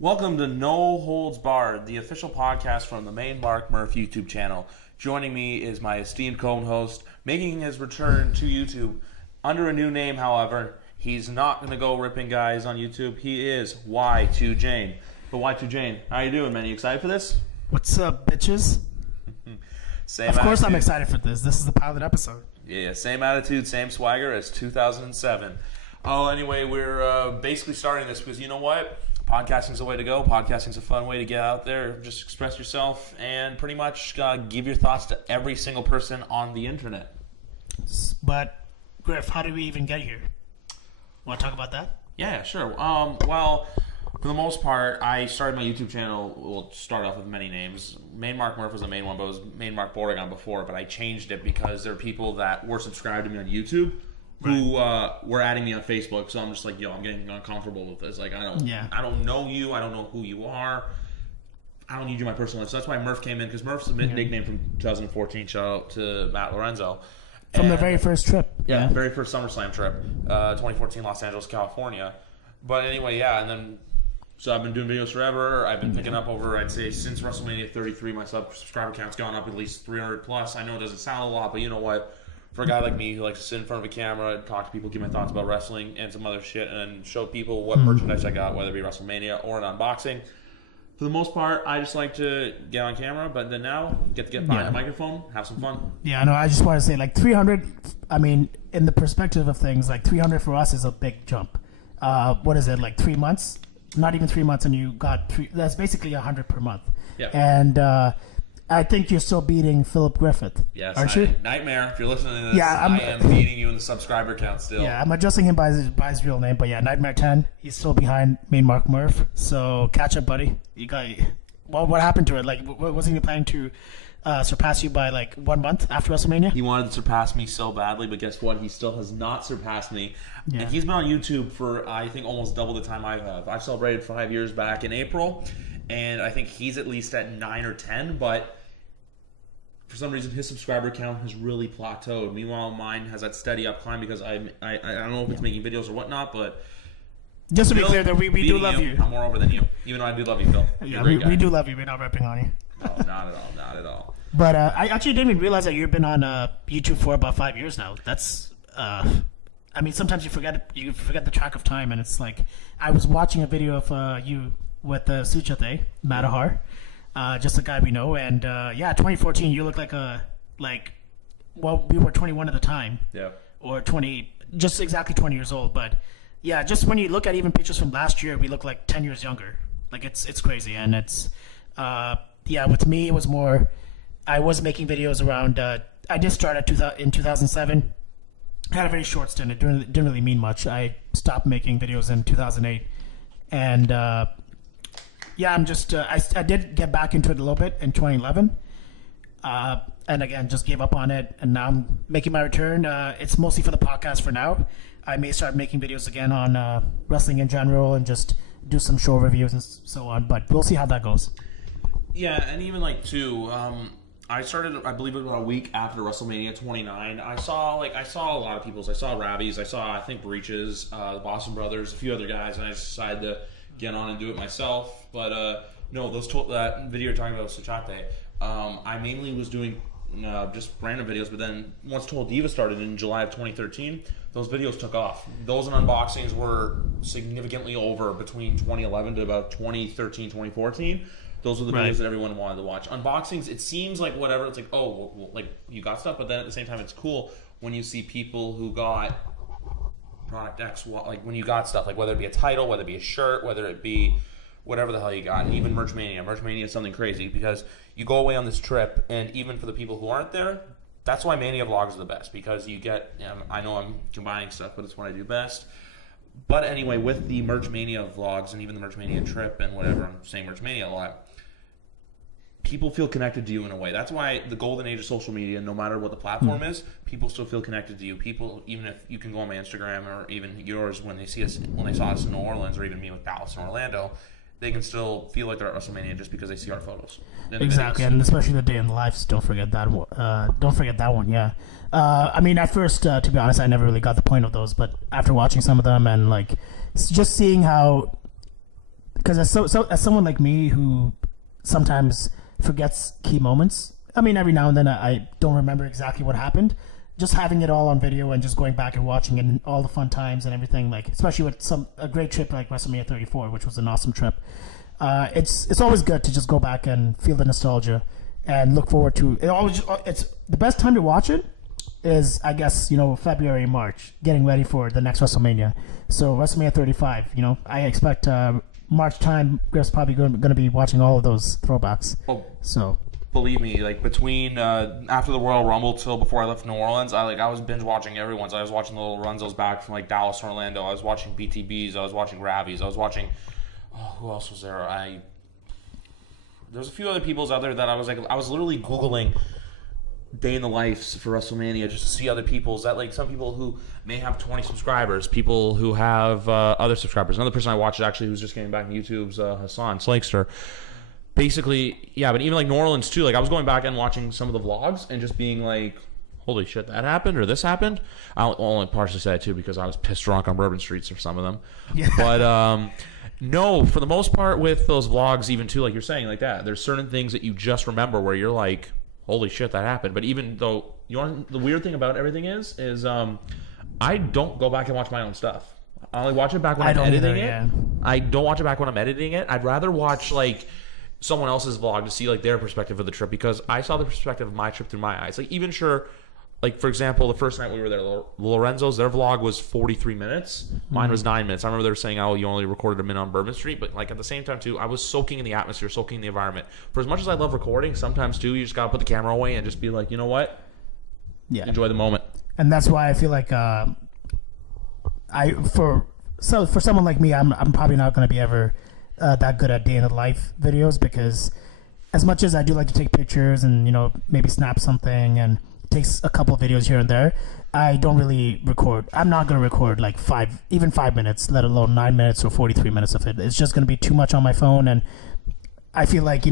Welcome to No Holds Barred, the official podcast from the main Mark Murph YouTube channel. Joining me is my esteemed co-host, making his return to YouTube under a new name, however. He's not going to go ripping guys on YouTube. He is Y2 Jane. But Y2 Jane, how you doing, man? You excited for this? What's up, bitches? Same Of course attitude. I'm excited for this. This is the pilot episode. Yeah, same attitude, same swagger as 2007. Oh, anyway, we're basically starting this because you know what? Podcasting's the way to go. Podcasting's a fun way to get out there, just express yourself, and pretty much give your thoughts to every single person on the internet. But, Griff, how did we even get here? Want to talk about that? Yeah, sure. Well, for the most part, I started my YouTube channel. We'll start off with many names. Main Mark Murph was the main one, but it was Main Mark Bordegon before. But I changed it because there are people that were subscribed to me on YouTube who were adding me on Facebook. So I'm just like, I'm getting uncomfortable with this. Like, I don't know you. I don't know who you are. I don't need you in my personal life. So that's why Murph came in, because Murph's a nickname from 2014. Shout out to Matt Lorenzo. From the very first trip. Yeah, very first SummerSlam trip, 2014, Los Angeles, California. But anyway, so I've been doing videos forever. I've been picking up over, I'd say, since WrestleMania 33, my subscriber count's gone up at least 300 plus. I know it doesn't sound a lot, but you know what? For a guy like me who likes to sit in front of a camera and talk to people, give my thoughts about wrestling and some other shit, and show people what merchandise I got, whether it be WrestleMania or an unboxing. For the most part, I just like to get on camera, but then now get behind a microphone, have some fun. Yeah, no, I just want to say, 300, I mean, in the perspective of things, 300 for us is a big jump. What is it, 3 months? Not even 3 months, and you got that's basically 100 per month. Yeah. And I think you're still beating Philip Griffith. Yes, aren't you? Nightmare. If you're listening to this, Yeah, I am beating you in the subscriber count still. Yeah, I'm adjusting him by his real name, but yeah, Nightmare 10. He's still behind Main Mark Murph. So catch up, buddy. You got. Well, what happened to it? Wasn't he planning to surpass you by 1 month after WrestleMania? He wanted to surpass me so badly, but guess what? He still has not surpassed me. Yeah. And he's been on YouTube for, I think, almost double the time I have. I celebrated 5 years back in April, and I think he's at least at 9 or 10, but for some reason his subscriber count has really plateaued. Meanwhile, mine has that steady up climb because I don't know if it's making videos or whatnot, but just to be Phil, clear, that we do love you. I'm more over than you, even though I do love you, Phil. Yeah, we do love you. We're not ripping on you. No, not at all, not at all. But I actually didn't even realize that you've been on YouTube for about 5 years now. That's, I mean, sometimes you forget the track of time, and it's I was watching a video of you with Suchate Matahar, just a guy we know, and 2014, you look we were 21 at the time. Yeah. Or 20, just exactly 20 years old, but yeah, just when you look at even pictures from last year, we look 10 years younger. It's crazy, and it's with me it was more. I was making videos around. I did start in 2007. I had a very short stint. It didn't really mean much. I stopped making videos in 2008, and I'm just. I did get back into it a little bit in 2011, and again just gave up on it. And now I'm making my return. It's mostly for the podcast for now. I may start making videos again on wrestling in general and just do some show reviews and so on. But we'll see how that goes. Yeah, and even I started, I believe, about a week after WrestleMania 29. I saw a lot of people's. I saw Ravi's. I saw, I think, Breaches, the Boston Brothers, a few other guys, and I just decided to get on and do it myself. But no, that video you're talking about, Sachate, I mainly was doing just random videos. But then once Total Diva started in July of 2013, those videos took off. Those and unboxings were significantly over between 2011 to about 2013, 2014. Those were the videos that everyone wanted to watch. Unboxings, it seems like whatever. It's you got stuff, but then at the same time, it's cool when you see people who got product X, when you got stuff, whether it be a title, whether it be a shirt, whether it be whatever the hell you got. And even Merch Mania. Merch Mania is something crazy because you go away on this trip, and even for the people who aren't there, that's why Mania vlogs are the best, because you get, I know I'm combining stuff, but it's what I do best. But anyway, with the Merch Mania vlogs and even the Merch Mania trip and whatever, I'm saying Merch Mania a lot, people feel connected to you in a way. That's why the golden age of social media, no matter what the platform is, people still feel connected to you. People, even if you can go on my Instagram or even yours, when they saw us in New Orleans, or even me with Dallas and Orlando, they can still feel like they're at WrestleMania just because they see our photos. Exactly, and especially the day in the lives. Don't forget that one. Yeah. I mean, at first, to be honest, I never really got the point of those, but after watching some of them and just seeing how because as someone like me who sometimes forgets key moments. I mean, every now and then I don't remember exactly what happened. Just having it all on video and just going back and watching it and all the fun times and everything, like especially with a great trip like WrestleMania 34, which was an awesome trip. It's always good to just go back and feel the nostalgia and look forward to it. It's the best time to watch it is, I guess, February, March, getting ready for the next WrestleMania. So WrestleMania 35, I expect March time, Griff's probably going to be watching all of those throwbacks. Oh, so believe me, like between after the Royal Rumble till before I left New Orleans, I was binge watching everyone's. I was watching the little Runzos back from like Dallas, Orlando. I was watching BTBs. I was watching Ravies. I was watching. Oh, who else was there? There's a few other people's out there that I was literally Googling day in the lives for WrestleMania just to see other people's, that like some people who may have 20 subscribers, people who have other subscribers. Another person I watched actually who's just getting back on YouTube's Hassan Slakester. Basically, yeah, but even like New Orleans too, like I was going back and watching some of the vlogs and just being like, holy shit, that happened or this happened. I'll only partially say that too because I was pissed drunk on Bourbon Streets for some of them. Yeah. But no, for the most part with those vlogs, even too, like you're saying, like that, there's certain things that you just remember where you're like, holy shit, that happened. But even though, the weird thing about everything is I don't go back and watch my own stuff. I only watch it back when I'm editing it. Yeah. I don't watch it back when I'm editing it. I'd rather watch like someone else's vlog to see like their perspective of the trip because I saw the perspective of my trip through my eyes. Like even sure, like for example, the first night we were there, Lorenzo's, their vlog was 43 minutes. Mine was 9 minutes. I remember they were saying, oh, you only recorded a minute on Bourbon Street. But like at the same time too, I was soaking in the atmosphere, soaking in the environment. For as much as I love recording, sometimes too, you just got to put the camera away and just be like, you know what? Yeah. Enjoy the moment. And that's why I feel like for someone like me, I'm probably not going to be ever that good at day in the life videos because as much as I do like to take pictures and maybe snap something and takes a couple of videos here and there, I don't really record. I'm not going to record like 5 minutes, let alone 9 minutes or 43 minutes of it. It's just going to be too much on my phone, and I feel like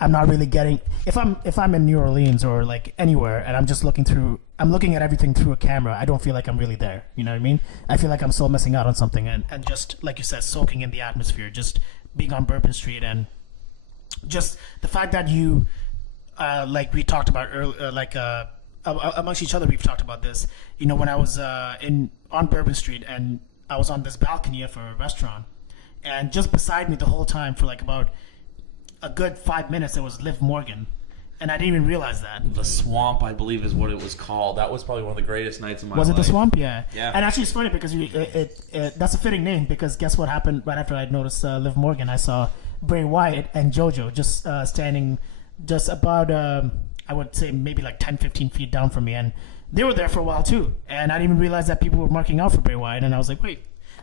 I'm not really getting, if I'm in New Orleans or like anywhere and I'm just I'm looking at everything through a camera, I don't feel like I'm really there. You know what I mean? I feel like I'm still missing out on something and just like you said, soaking in the atmosphere, just being on Bourbon Street, and just the fact that you like we talked about earlier, amongst each other, we've talked about this. When I was on Bourbon Street and I was on this balcony for a restaurant, and just beside me the whole time for like about a good 5 minutes, there was Liv Morgan, and I didn't even realize that. The Swamp, I believe, is what it was called. That was probably one of the greatest nights of my life. Was it the Swamp? Yeah. Yeah. And actually, it's funny because that's a fitting name because guess what happened right after I noticed Liv Morgan? I saw Bray Wyatt and JoJo just standing just about, I would say maybe like 10, 15 feet down from me. And they were there for a while too. And I didn't even realize that people were marking out for Bray Wyatt. And I was like, wait,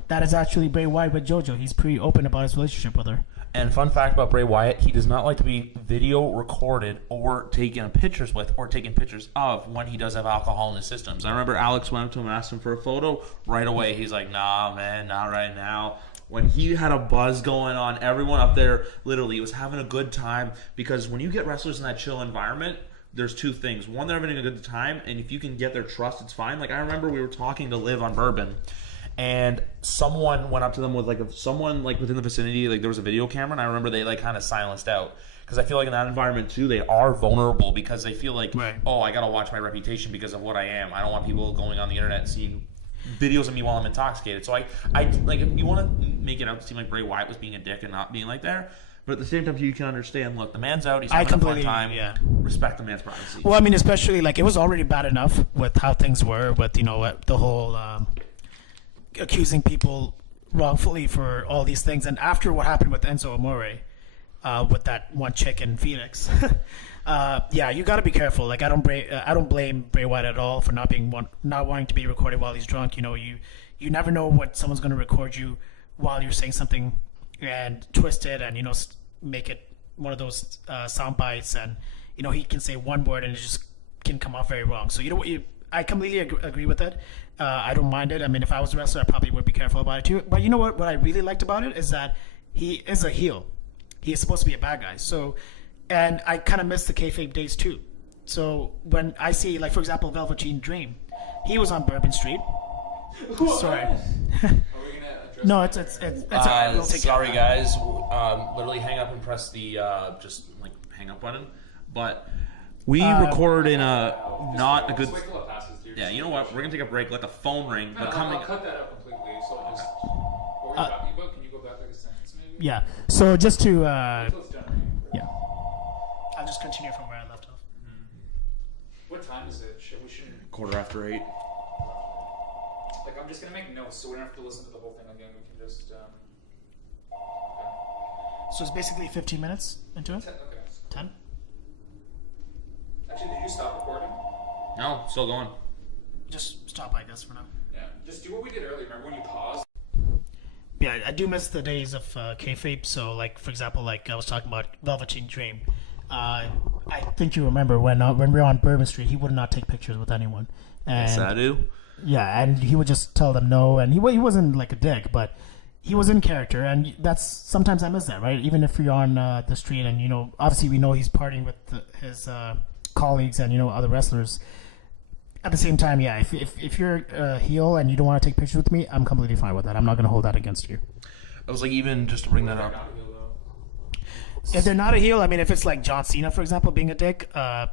that is actually Bray Wyatt with JoJo. He's pretty open about his relationship with her. And fun fact about Bray Wyatt, he does not like to be video recorded or taken pictures with or taken pictures of when he does have alcohol in his systems. I remember Alex went up to him and asked him for a photo. Right away, he's like, nah, man, not right now. When he had a buzz going on, everyone up there literally was having a good time, because when you get wrestlers in that chill environment, there's two things. One, they're having a good time, and if you can get their trust, it's fine. Like I remember we were talking to Liv on Bourbon, and someone went up to them with someone within the vicinity, like there was a video camera, and I remember they like kind of silenced out, because I feel like in that environment too, they are vulnerable because they feel like, right, oh, I gotta watch my reputation because of what I am. I don't want people going on the internet and seeing videos of me while I'm intoxicated. So I like, if you want to make it out to seem like Bray Wyatt was being a dick and not being like there, but at the same time you can understand, look, the man's out, he's having a fun time. Yeah. Respect the man's privacy. Well, I mean, especially like it was already bad enough with how things were with the whole accusing people wrongfully for all these things, and after what happened with Enzo Amore with that one chick in Phoenix. Yeah, you got to be careful. Like I don't blame Bray Wyatt at all for not wanting to be recorded while he's drunk. You never know what someone's going to record you while you're saying something and twist it and make it one of those sound bites, and he can say one word and it just can come off very wrong. So I completely agree with it. I don't mind it. I mean, if I was a wrestler, I probably would be careful about it too. But you know what I really liked about it is that he is a heel. He is supposed to be a bad guy. So. And I kind of miss the kayfabe days too. So when I see, like for example, Velveteen Dream, he was on Bourbon Street. Sorry. Are we gonna No, it's all right. We'll take sorry, it. guys. Literally hang up and press the just like hang up button. But we recorded in a not a good. Wait till it passes, dude. Yeah, you know what? We're gonna take a break. Let the phone ring. No, But coming. I'll cut that out completely. So just what were you talking about? Can you go back like a sentence maybe? Yeah. So just to Until it's done. Right? yeah, I'll just continue from where I left off. What time is it? We should. 8:15. Like, I'm just gonna make notes, so we don't have to listen to the whole thing again. We can just. Okay. So it's basically 15 minutes into it. 10. Okay. 10. Actually, did you stop recording? No, still going. Just stop, I guess, for now. Yeah. Just do what we did earlier. Remember when you paused? Yeah, I do miss the days of kayfabe. So, like for example, like I was talking about Velveteen Dream. I think you remember when we were on Bourbon Street, he would not take pictures with anyone. And, Yes, I do. Yeah, and he would just tell them no, and he wasn't like a dick, but he was in character, and that's sometimes I miss that, right? Even if you're on the street, and obviously we know he's partying with his colleagues and other wrestlers. At the same time, yeah, if you're a heel and you don't want to take pictures with me, I'm completely fine with that. I'm not going to hold that against you. I was like, even just to bring that Not up. a heel, though. If they're not a heel, I mean, if it's like John Cena, for example, being a dick, I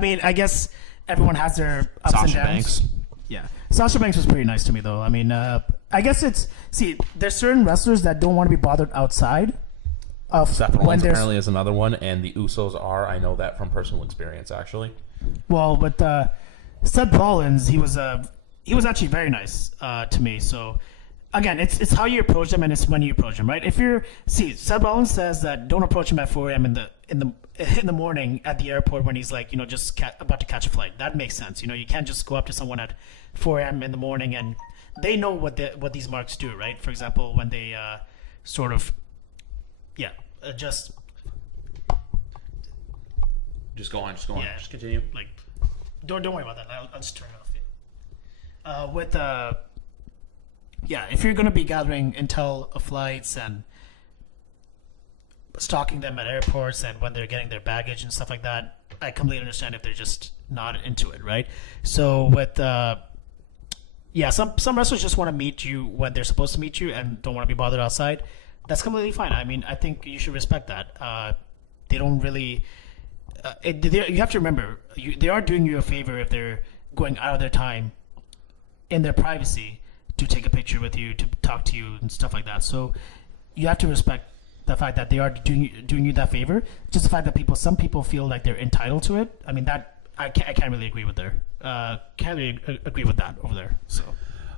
mean, I guess everyone has their ups and Sasha downs. Banks. Yeah, Sasha Banks was pretty nice to me, though. I mean, I guess there's certain wrestlers that don't want to be bothered outside of Seth when Rollins there's apparently is another one, and the Usos are. I know that from personal experience, actually. well, with Seth Rollins, he was actually very nice to me. So again, it's how you approach them and it's when you approach them, right? Seth Rollins says that don't approach him at 4 a.m. in the morning at the airport when he's like just about to catch a flight. That makes sense. You can't just go up to someone at 4 a.m. in the morning, and they know what these marks do, right? For example, when they sort of just Just go on. Just go on. Yeah. Just continue. like don't worry about that. I'll just turn it off. If you're gonna be gathering intel of flights and stalking them at airports and when they're getting their baggage and stuff like that, I completely understand if they're just not into it, right? So with some wrestlers just want to meet you when they're supposed to meet you and don't want to be bothered outside. That's completely fine. I mean, I think you should respect that. They don't really. You have to remember, they are doing you a favor if they're going out of their time in their privacy to take a picture with you, to talk to you, and stuff like that. So you have to respect the fact that they are doing you that favor. Just the fact that some people feel like they're entitled to it. I mean, that I can't really agree with there. Can't really agree with that over there. So.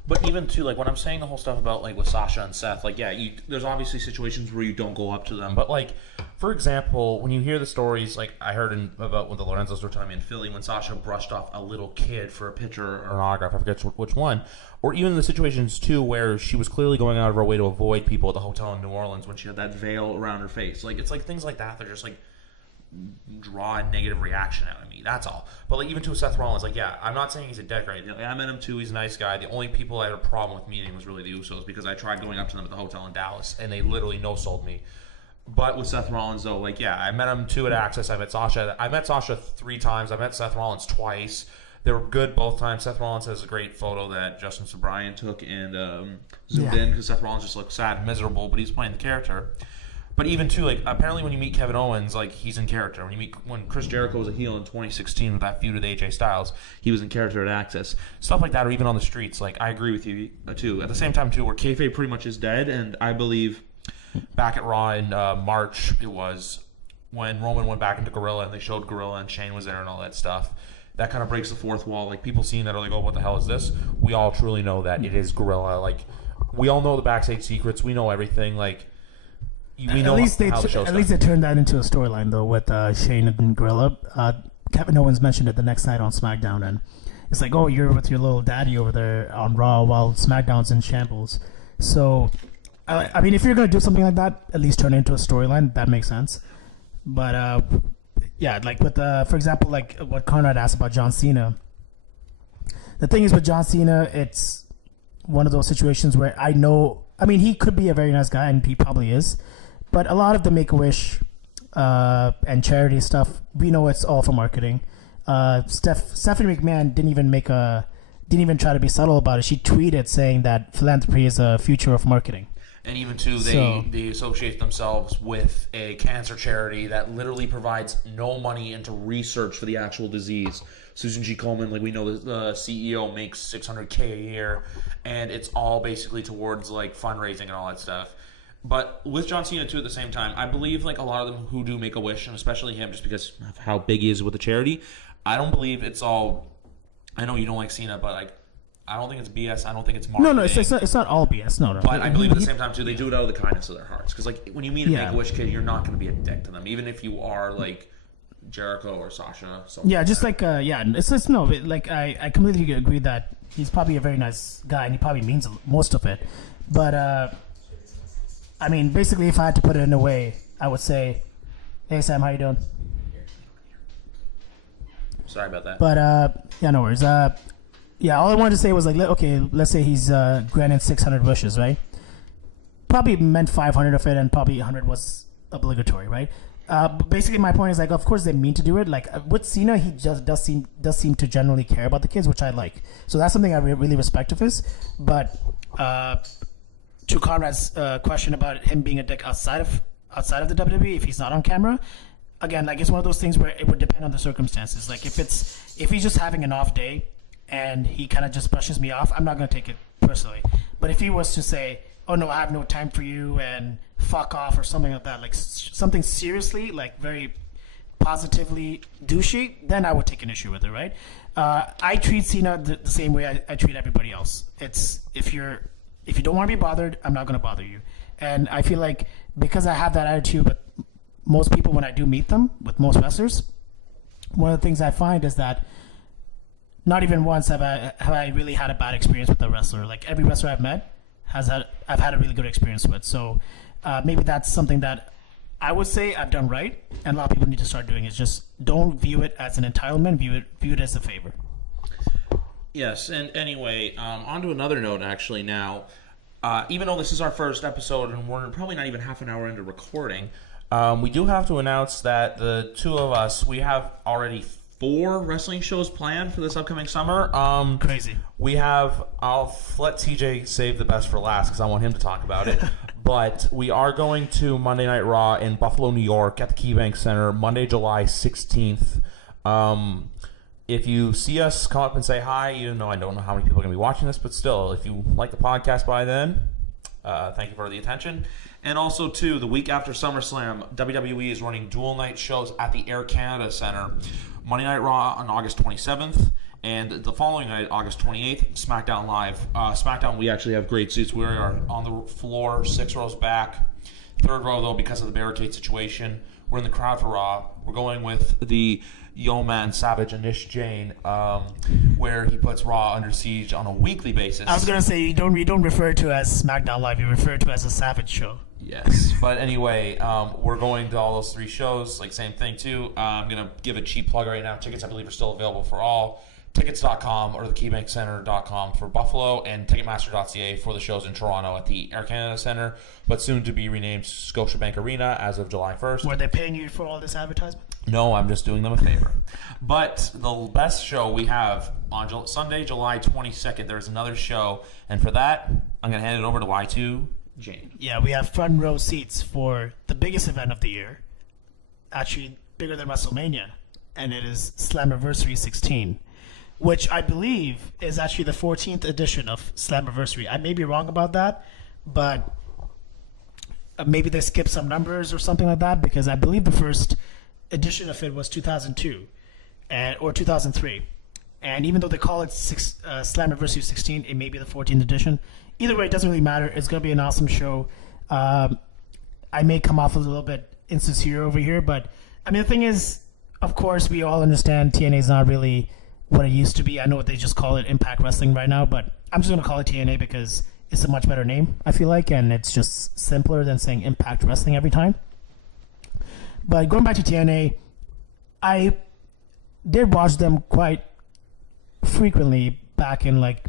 But even too, like when I'm saying the whole stuff about like with Sasha and Seth, like there's obviously situations where you don't go up to them. But like, for example, when you hear the stories, like I heard about when the Lorenzos were telling me in Philly when Sasha brushed off a little kid for a picture or an autograph, I forget which one, or even the situations too where she was clearly going out of her way to avoid people at the hotel in New Orleans when she had that veil around her face. Like it's like things like that. They're just like draw a negative reaction out of me. That's all. But like even to Seth Rollins, like I'm not saying he's a dick, right? I met him too. He's a nice guy. The only people I had a problem with meeting was really the Usos because I tried going up to them at the hotel in Dallas and they literally no-sold me. But with Seth Rollins though, like I met him too at Access. I met Sasha 3 times. I met Seth Rollins twice. They were good both times. Seth Rollins has a great photo that Justin Sobrian took and zoomed in because Seth Rollins just looked sad and miserable, but he's playing the character. But even too, like apparently when you meet Kevin Owens, like he's in character. When Chris Jericho was a heel in 2016 with that feud with AJ Styles, he was in character at Access. Stuff like that, or even on the streets. Like I agree with you too. At the same time too, where kayfabe pretty much is dead, and I believe back at Raw in March it was when Roman went back into Gorilla and they showed Gorilla and Shane was there and all that stuff. That kind of breaks the fourth wall. Like people seeing that are like, oh, what the hell is this? We all truly know that it is Gorilla. Like we all know the backstage secrets. We know everything. Like. At least they turned that into a storyline though with Shane and Gorilla. Kevin Owens mentioned it the next night on SmackDown, and it's like, oh, you're with your little daddy over there on Raw while SmackDown's in shambles. So, I mean, if you're gonna do something like that, at least turn it into a storyline. That makes sense. But like with for example, like what Conrad asked about John Cena. The thing is with John Cena, it's one of those situations where I know. I mean, he could be a very nice guy, and he probably is. But a lot of the Make-A-Wish and charity stuff, we know it's all for marketing. Stephanie McMahon didn't even make a didn't even try to be subtle about it. She tweeted saying that philanthropy is a future of marketing. And even too, they associate themselves with a cancer charity that literally provides no money into research for the actual disease. Susan G. Komen, like we know, the CEO makes $600K a year, and it's all basically towards like fundraising and all that stuff. But with John Cena too, at the same time, I believe like a lot of them who do make a wish, and especially him, just because of how big he is with the charity, I don't believe it's all. I know you don't like Cena, but like. I don't think it's BS. I don't think it's marketing. No, it's not all BS. No. But I believe at the same time, too, they do it out of the kindness of their hearts. Because, like, when you meet a Make-A-Wish kid, you're not going to be a dick to them. Even if you are, like, Jericho or Sasha. Yeah, just like, it's just, no, like, I completely agree that he's probably a very nice guy, and he probably means most of it. But, I mean, basically, if I had to put it in a way, I would say, hey, Sam, how you doing? Sorry about that. But, yeah, no worries. Yeah, all I wanted to say was like, okay, let's say he's granted 600 wishes, right? Probably meant 500 of it, and probably 100 was obligatory, right? But basically, my point is like, of course they mean to do it. Like with Cena, he just does seem to generally care about the kids, which I like. So that's something I really respect of his. But to Conrad's question about him being a dick outside of the WWE, if he's not on camera, again, like it's one of those things where it would depend on the circumstances. Like if he's just having an off day and he kind of just brushes me off, I'm not going to take it personally. But if he was to say, oh no, I have no time for you and fuck off or something like that, like something seriously, like very positively douchey, then I would take an issue with it, right? I treat Cena the same way I treat everybody else. It's if you don't want to be bothered, I'm not going to bother you. And I feel like because I have that attitude with most people when I do meet them, with most wrestlers, one of the things I find is that not even once have I really had a bad experience with a wrestler. Like every wrestler I've met I've had a really good experience with. So maybe that's something that I would say I've done right, and a lot of people need to start doing. Is just don't view it as an entitlement. View it as a favor. Yes, and anyway, on to another note. Actually, now, even though this is our first episode and we're probably not even half an hour into recording, we do have to announce that the two of us, we have already 4 wrestling shows planned for this upcoming summer. Crazy. I'll let TJ save the best for last because I want him to talk about it. But we are going to Monday Night Raw in Buffalo, New York at the KeyBank Center, Monday, July 16th. If you see us, come up and say hi. Even though I don't know how many people are going to be watching this, but still, if you like the podcast by then, thank you for the attention. And also, too, the week after SummerSlam, WWE is running dual night shows at the Air Canada Center. Monday Night Raw on August 27th, and the following night, August 28th, SmackDown Live. SmackDown, we actually have great seats. We are on the floor, 6 rows back. 3rd row, though, because of the barricade situation. We're in the crowd for Raw. We're going with the Yeoman Savage and Nish Jane, where he puts Raw under siege on a weekly basis. I was going to say, you don't refer to it as SmackDown Live. You refer to it as a Savage show. Yes, but anyway, we're going to all those 3 shows. Like, same thing, too. I'm going to give a cheap plug right now. Tickets, I believe, are still available for all. Tickets.com or the KeyBankCenter.com for Buffalo, and Ticketmaster.ca for the shows in Toronto at the Air Canada Center, but soon to be renamed Scotiabank Arena as of July 1st. Were they paying you for all this advertisement? No, I'm just doing them a favor. But the best show we have on Sunday, July 22nd, there's another show, and for that, I'm going to hand it over to Y2 Jane. Yeah, we have front row seats for the biggest event of the year, actually bigger than WrestleMania, and it is Slammiversary 16, which I believe is actually the 14th edition of Slammiversary. I may be wrong about that, but maybe they skipped some numbers or something like that, because I believe the first edition of it was 2002 or 2003. And even though they call it Slammiversary 16, it may be the 14th edition. Either way, it doesn't really matter. It's going to be an awesome show. I may come off a little bit insincere over here, but I mean, the thing is, of course, we all understand TNA is not really what it used to be. I know they just call it Impact Wrestling right now, but I'm just going to call it TNA because it's a much better name, I feel like, and it's just simpler than saying Impact Wrestling every time. But going back to TNA, I did watch them quite frequently back in like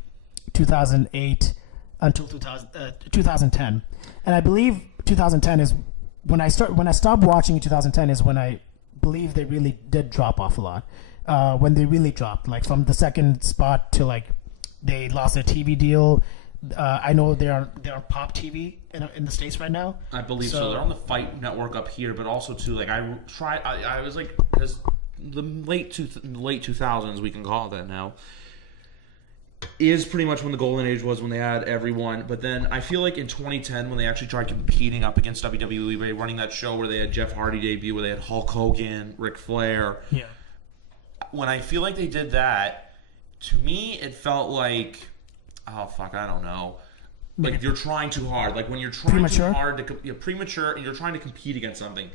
2008 until 2010, and I believe 2010 is when I stopped watching in 2010 is when I believe they really did drop off a lot. When they really dropped, like from the second spot to like They lost their TV deal. I know they're on Pop TV in the States right now. I believe so. They're on the Fight Network up here, but also too like I was like, because the late 2000s, we can call it that now, is pretty much when the golden age was, when they had everyone. But then I feel like in 2010, when they actually tried competing up against WWE by running that show where they had Jeff Hardy debut, where they had Hulk Hogan, Ric Flair. Yeah. When I feel like they did that, to me it felt like, oh fuck, I don't know. Like you're trying too hard. Like when you're trying premature? too hard you're premature and you're trying to compete against something.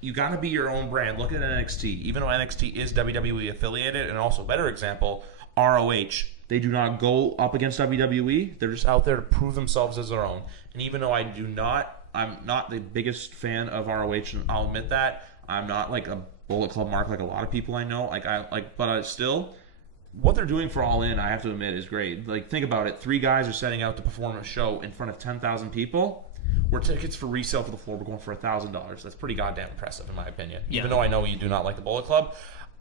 You got to be your own brand. Look at NXT. Even though NXT is WWE affiliated, and also better example, ROH. They do not go up against WWE. They're just out there to prove themselves as their own. And even though I'm not the biggest fan of ROH, and I'll admit that. I'm not like a Bullet Club mark like a lot of people I know. Still, what they're doing for All In, I have to admit, is great. Like, think about it. 3 guys are setting out to perform a show in front of 10,000 people, where tickets for resale for the floor were going for $1,000. That's pretty goddamn impressive, in my opinion. Yeah. Even though I know you do not like the Bullet Club,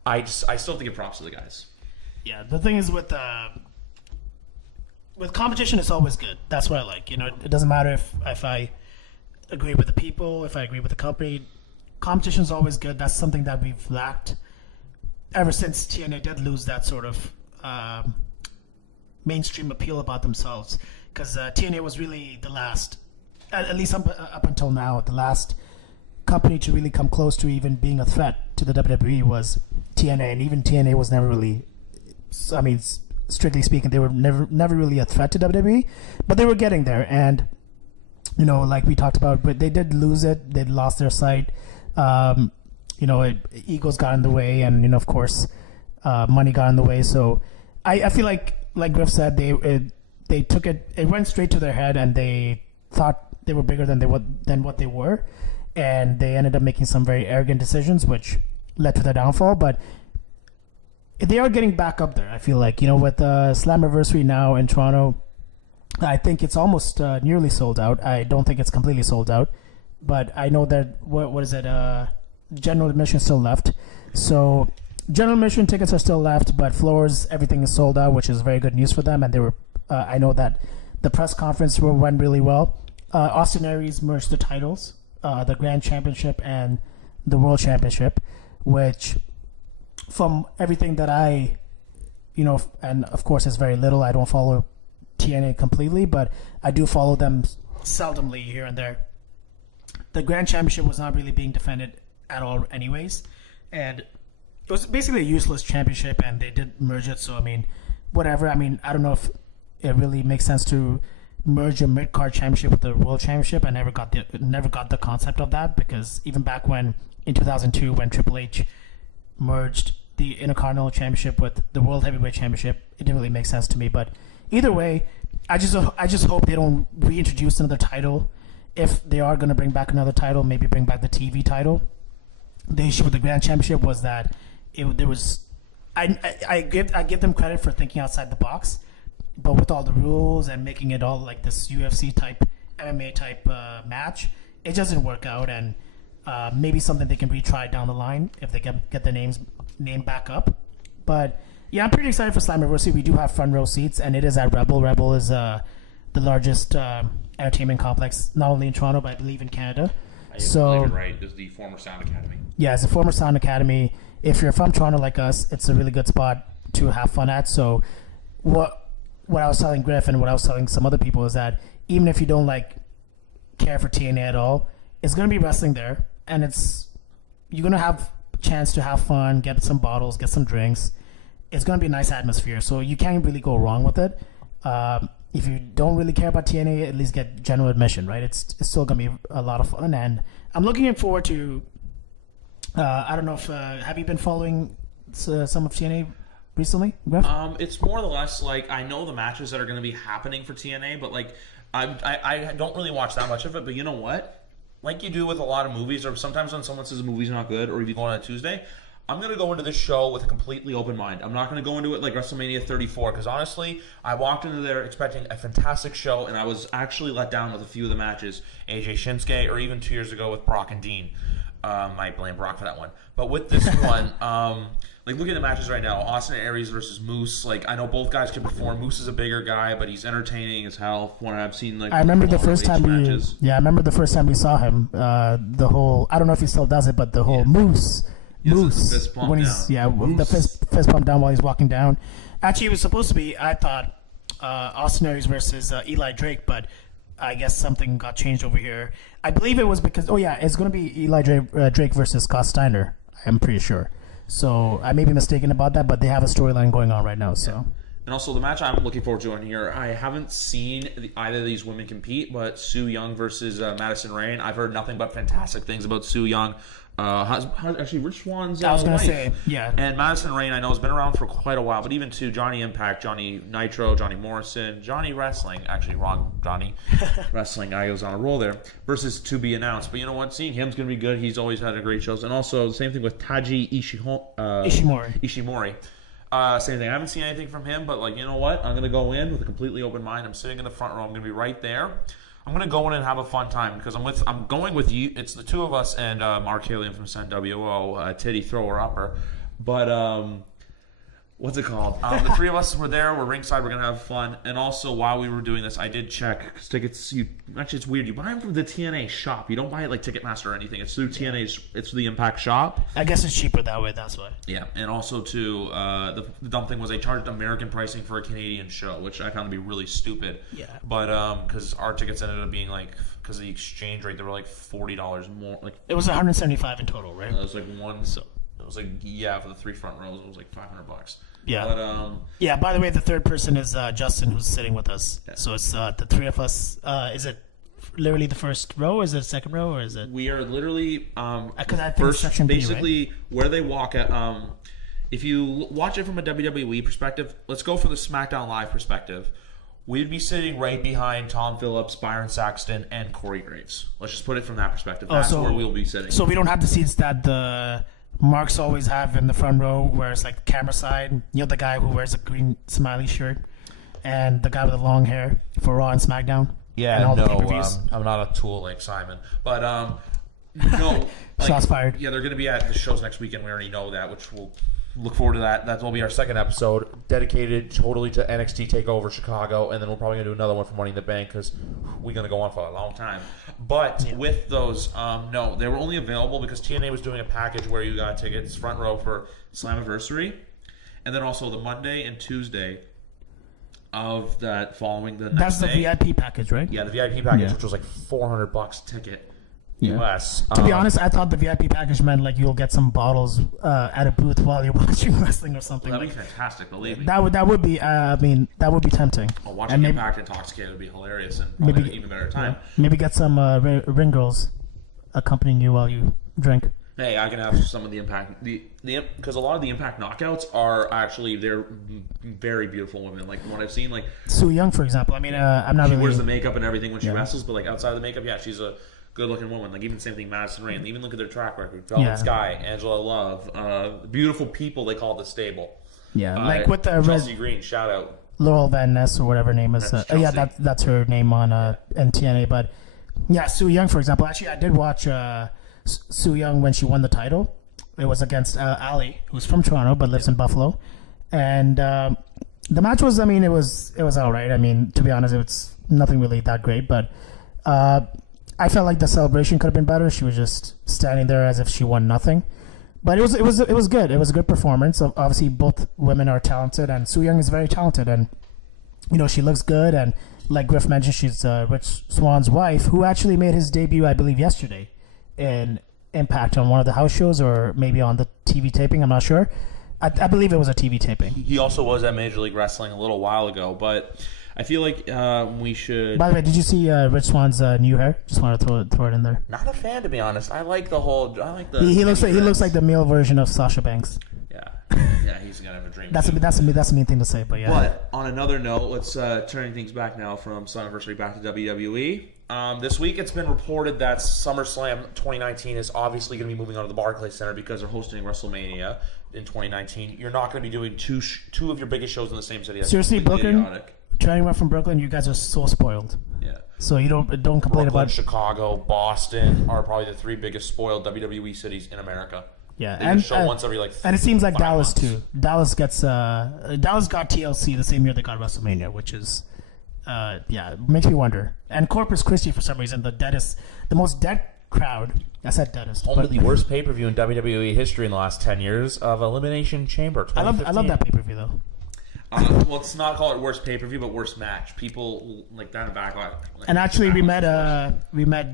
I still think it props to the guys. Yeah, the thing is with competition, it's always good. That's what I like. You know, it doesn't matter if I agree with the people, if I agree with the company. Competition is always good. That's something that we've lacked ever since TNA did lose that sort of mainstream appeal about themselves. Because TNA was really the last, at least up until now, the last company to really come close to even being a threat to the WWE was TNA. And even TNA was never really, I mean, strictly speaking, they were never really a threat to WWE, but they were getting there. And, you know, like we talked about, but they did lose it. They lost their sight. You know, egos got in the way, and, you know, of course, money got in the way. So I feel like Griff said, they took it went straight to their head, and they thought they were bigger than what they were, and they ended up making some very arrogant decisions, which led to their downfall. But they are getting back up there. I feel like, you know, with Slammiversary now in Toronto, I think it's almost nearly sold out. I don't think it's completely sold out, but I know that what is it? General admission is still left. So general admission tickets are still left, but floors, everything is sold out, which is very good news for them. And they were, I know that the press conference went really well. Austin Aries merged the titles, the Grand Championship and the World Championship, which, from everything that I, you know, and of course it's very little. I don't follow TNA completely, but I do follow them seldomly here and there. The Grand Championship was not really being defended at all anyways, and it was basically a useless championship, and they did merge it. So I mean, whatever. I mean, I don't know if it really makes sense to merge a mid-card championship with the World Championship. I never got the concept of that, because even back when in 2002, when Triple H merged the Intercontinental Championship with the World Heavyweight Championship, it didn't really make sense to me. But either way, I just hope they don't reintroduce another title. If they are going to bring back another title, maybe bring back the TV title. The issue with the Grand Championship was that I give them credit for thinking outside the box, but with all the rules and making it all like this UFC type, MMA type match, it doesn't work out. And maybe something they can retry down the line if they get the name back up. But yeah, I'm pretty excited for Slammiversary. We do have front row seats, and it is at Rebel. Rebel is the largest entertainment complex, not only in Toronto, but I believe in Canada. I believe you're right. Is the former Sound Academy. Yeah, it's a former Sound Academy. If you're from Toronto like us, it's a really good spot to have fun at. So what I was telling Griff and what I was telling some other people is that even if you don't care for TNA at all, it's going to be wrestling there, and you're going to have a chance to have fun, get some bottles, get some drinks. It's going to be a nice atmosphere, so you can't really go wrong with it. If you don't really care about TNA, at least get general admission, right? It's still going to be a lot of fun, and I'm looking forward to, I don't know if, have you been following some of TNA recently, Griff? It's more or less I know the matches that are going to be happening for TNA, but I don't really watch that much of it. But you know what? Like you do with a lot of movies, or sometimes when someone says a movie's not good, or if you go on a Tuesday, I'm going to go into this show with a completely open mind. I'm not going to go into it like WrestleMania 34, because honestly, I walked into there expecting a fantastic show, and I was actually let down with a few of the matches. AJ Shinsuke, or even 2 years ago with Brock and Dean. Might blame Brock for that one. But with this one, like look at the matches right now. Austin Aries versus Moose. Like I know both guys can perform. Moose is a bigger guy, but he's entertaining as hell. When I've seen like I remember the first time matches. I remember the first time we saw him. The whole I don't know if he still does it, but the whole Moose fist pump when he's down. the fist pump down while he's walking down. Actually, it was supposed to be I thought Austin Aries versus Eli Drake, but I guess something got changed over here. I believe it was because it's going to be Eli Drake versus Scott Steiner. I'm pretty sure. So I may be mistaken about that, but they have a storyline going on right now. So. And also the match I'm looking forward to on here, I haven't seen either of these women compete, but Su Yung versus Madison Rayne. I've heard nothing but fantastic things about Su Yung. Actually, Rich Swan's I was going wife. to say, yeah. And Madison Rayne, I know, has been around for quite a while, but even to Johnny Impact, Johnny Nitro, Johnny Morrison, Johnny Wrestling, actually wrong, Johnny Wrestling guy goes on a roll there, versus to be announced. But you know what? Seeing him's going to be good. He's always had a great shows. And also, the same thing with Taji Ishimori. Same thing. I haven't seen anything from him, but like, you know what? I'm going to go in with a completely open mind. I'm sitting in the front row. I'm going to be right there. I'm going to go in and have a fun time because I'm going with you. It's the two of us and Mark Halian from SNWO, Titty Thrower Upper. But what's it called? The three of us were there. We're ringside. We're going to have fun. And also, while we were doing this, I did check because tickets. Actually, it's weird. You buy them from the TNA shop. You don't buy it like Ticketmaster or anything. It's through TNA's. It's the Impact shop. I guess it's cheaper that way. That's why. Yeah, and also too, the dumb thing was they charged American pricing for a Canadian show, which I found to be really stupid. Yeah. But because our tickets ended up being like, because of the exchange rate, they were like $40 more. Like it was $175 in total, right? it was like one. So it was like for the three front rows, it was like $500. Yeah. But yeah. By the way, the third person is Justin, who's sitting with us. Yeah. So it's the three of us. Is it literally the first row? Is it the second row, or is it? We are literally because I think first section B, basically right? where they walk at. If you watch it from a WWE perspective, let's go for the SmackDown Live perspective. We'd be sitting right behind Tom Phillips, Byron Saxton, and Corey Graves. Let's just put it from that perspective. That's where we'll be sitting. So we don't have the seats that the Marks always have in the front row, where it's like the camera side. You know, the guy who wears a green smiley shirt, and the guy with the long hair for Raw and SmackDown. Yeah, and all the no, pay-per-views. I'm not a tool like Simon. But no, shots fired. Yeah, they're going to be at the shows next weekend. We already know that, which we'll look forward to that. That will be our second episode, dedicated totally to NXT TakeOver Chicago, and then we're probably going to do another one for Money in the Bank because we're going to go on for a long time. But with those, no, they were only available because TNA was doing a package where you got tickets front row for Slammiversary, and then also the Monday and Tuesday of that following the next day. That's the VIP package, right? Yeah, the VIP package, which was like $400 ticket. US. To be honest, I thought the VIP package meant like you'll get some bottles at a booth while you're watching wrestling or something. That'd be fantastic, believe me. That would be. That would be tempting. Oh, watching Impact Intoxicated would be hilarious and probably maybe, an even better time. Yeah. Maybe get some ring girls accompanying you while you drink. Hey, I can have some of the Impact, because a lot of the Impact knockouts are actually they're very beautiful women. Like what I've seen, like Su Yung, for example. I mean, I'm not. She really... wears the makeup and everything when she wrestles, but like outside of the makeup, yeah, she's a good-looking woman. Like even the same thing, Madison Rayne. Even look at their track record. Velvet Sky, Angela Love, beautiful people they call the stable. Yeah, like with the Chelsea Green. Shout out Laurel Van Ness or whatever her name is. That's her name on TNA. But yeah, Su Yung, for example. Actually, I did watch Su Yung when she won the title. It was against Ali, who's from Toronto but lives in Buffalo, and the match was. I mean, it was all right. I mean, to be honest, it's nothing really that great, but. I felt like the celebration could have been better. She was just standing there as if she won nothing, but it was good. It was a good performance. Obviously, both women are talented, and Su Yung is very talented, and you know she looks good. And like Griff mentioned, she's Rich Swan's wife, who actually made his debut, I believe, yesterday in Impact on one of the house shows, or maybe on the TV taping. I'm not sure. I believe it was a TV taping. He also was at Major League Wrestling a little while ago, but. I feel like we should. By the way, did you see Rich Swan's new hair? Just want to throw it in there. Not a fan, to be honest. I like the whole. I like the. He looks like the male version of Sasha Banks. Yeah, he's gonna have a dream. That's a mean thing to say, but yeah. But on another note, let's turn things back now from Slammiversary back to WWE. This week, it's been reported that SummerSlam 2019 is obviously going to be moving on to the Barclays Center because they're hosting WrestleMania in 2019. You're not going to be doing two of your biggest shows in the same city. That's seriously, Brooklyn. Idiotic. To anyone from Brooklyn, you guys are so spoiled. Yeah. So you don't complain Brooklyn, about Chicago, Boston are probably the 3 biggest spoiled WWE cities in America. yeah, They and just show once every like. and it seems like 5 Dallas months. too. Dallas got TLC the same year they got WrestleMania, which is it makes me wonder. And Corpus Christi, for some reason, the most dead crowd. I said deadest. Home but to the worst pay per view in WWE history in the last 10 years of Elimination Chamber. I love 2015. that pay per view though. Well, let's not call it worst pay per view, but worst match. People like that in backlash. Like, And actually, we met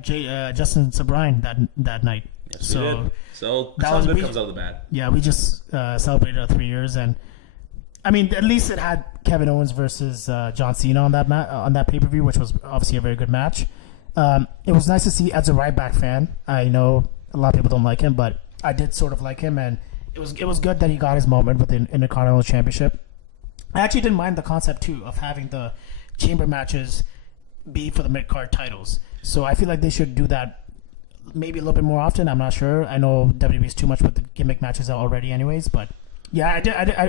Justin Sabrine that night. Yes, so we did. So that some was good we- comes out of the bad. yeah, we just celebrated our 3 years, and I mean, at least it had Kevin Owens versus John Cena on that on that pay per view, which was obviously a very good match. It was nice to see as a Ryback fan. I know a lot of people don't like him, but I did sort of like him, and it was good that he got his moment with the Intercontinental Championship. I actually didn't mind the concept too of having the chamber matches be for the mid card titles. So I feel like they should do that maybe a little bit more often. I'm not sure. I know WWE's too much with the gimmick matches already, anyways. But yeah, it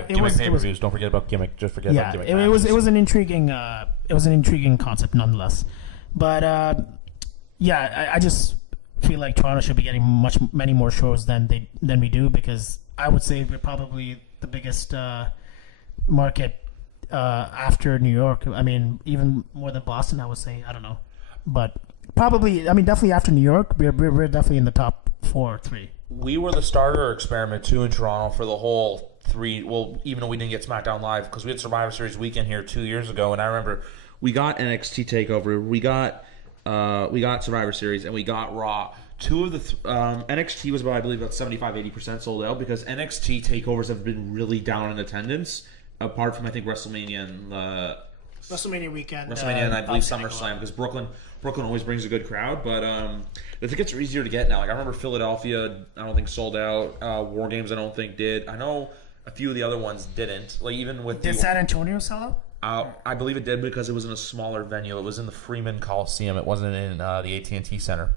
Gimmick was pay-per-views. Don't forget about gimmick. Just forget about gimmick. it was an intriguing concept nonetheless. But I just feel like Toronto should be getting many more shows than we do, because I would say we're probably the biggest market after New York. I mean, even more than Boston, I would say. I don't know, but probably. I mean, definitely after New York, we're definitely in the top 4 or 3. We were the starter experiment too in Toronto for the whole 3. Well, even though we didn't get SmackDown Live because we had Survivor Series weekend here 2 years ago, and I remember We got NXT Takeover. We got Survivor Series, and we got Raw. Two of the NXT was I believe about 75-80% sold out, because NXT takeovers have been really down in attendance. Apart from I think WrestleMania and WrestleMania weekend. and I believe SummerSlam, because Brooklyn always brings a good crowd. But the tickets are easier to get now. Like I remember Philadelphia, I don't think sold out. War Games, I don't think did. I know a few of the other ones didn't. Like even with Did San Antonio sell out? I believe it did, because it was in a smaller venue. It was in the Freeman Coliseum. It wasn't in the AT&T Center.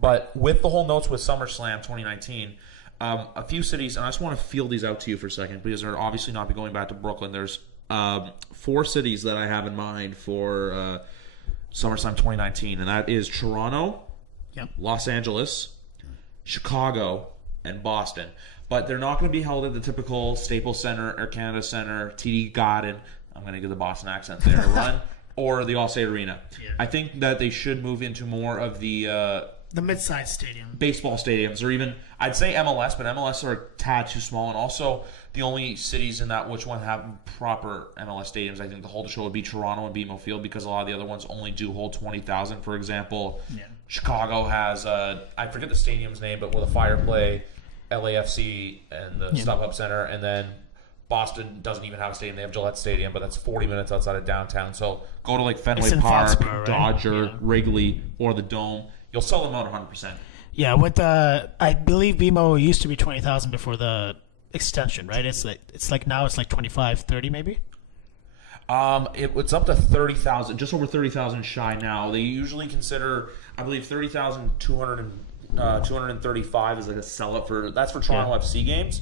But with the whole notes with SummerSlam 2019, a few cities, and I just want to field these out to you for a second, because they're obviously not be going back to Brooklyn. There's 4 cities that I have in mind for SummerSlam 2019, and that is Toronto, Yep. Los Angeles, Chicago, and Boston. But they're not going to be held at the typical Staples Center, Air Canada Center, TD Garden. I'm going to give the Boston accent there a run, or the Allstate Arena. Yeah. I think that they should move into more of the The mid-sized stadium. baseball stadiums, or even I'd say MLS, but MLS are a tad too small. And also, the only cities in that which one have proper MLS stadiums, I think the hold the show would be Toronto and BMO Field, because a lot of the other ones only do hold 20,000. For example, Yeah. Chicago has I forget the stadium's name, but with a fire play, LAFC and the StubHub Center, and then Boston doesn't even have a stadium. They have Gillette Stadium, but that's 40 minutes outside of downtown. So go to like It's Fenway in Park, Foxborough, right? Dodger, Yeah. Wrigley, or the Dome. You'll sell them out 100%. Yeah, with I believe BMO used to be 20,000 before the extension, right? It's like now it's like 25, 30 maybe. It's up to 30,000, just over 30,000 shy now. They usually consider, I believe, 30,235 is like a sellout for Toronto FC games.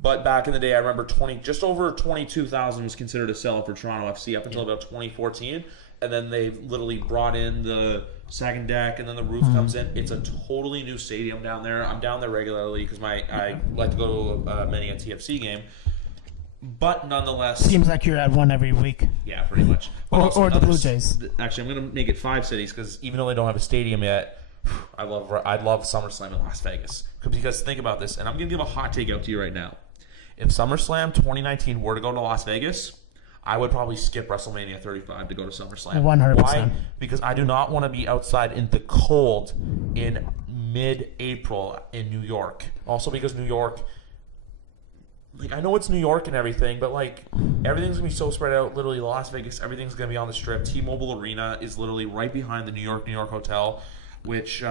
But back in the day, I remember just over 22,000 was considered a sellout for Toronto FC up until about 2014, and then they literally brought in the second deck, and then the roof comes in. It's a totally new stadium down there. I'm down there regularly because I like to go to many a TFC game. But nonetheless, Seems like you're at one every week. yeah, pretty much. But Or- also or the another Blue s- Jays. Actually, I'm going to make it 5 cities, because even though they don't have a stadium yet, I'd love SummerSlam in Las Vegas. because think about this, and I'm going to give a hot take out to you right now. If SummerSlam 2019 were to go to Las Vegas, I would probably skip WrestleMania 35 to go to SummerSlam. 100%. Why? Because I do not want to be outside in the cold in mid-April in New York. Also because New York, like I know it's New York and everything, but like everything's going to be so spread out. Literally Las Vegas, everything's going to be on the Strip. T-Mobile Arena is literally right behind the New York Hotel, which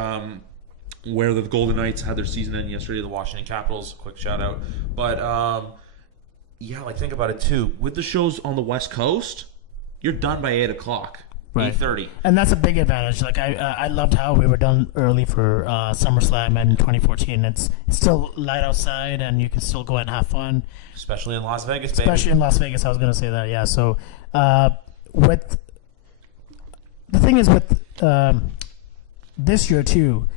where the Golden Knights had their season end yesterday, the Washington Capitals, quick shout out. But yeah, like think about it too. With the shows on the West Coast, you're done by 8 o'clock, Right. 8:30. And that's a big advantage. Like I loved how we were done early for SummerSlam in 2014. It's still light outside, and you can still go out and have fun. Especially in Las Vegas, baby. Especially in Las Vegas, I was going to say that. Yeah. So with, I believe BMO used to be 20,000 before the extension, right? It's like now it's like 25, 30 maybe. Especially in Las Vegas, baby. Las Vegas, I was going to say that. Yeah. So, with, the thing is with this year too,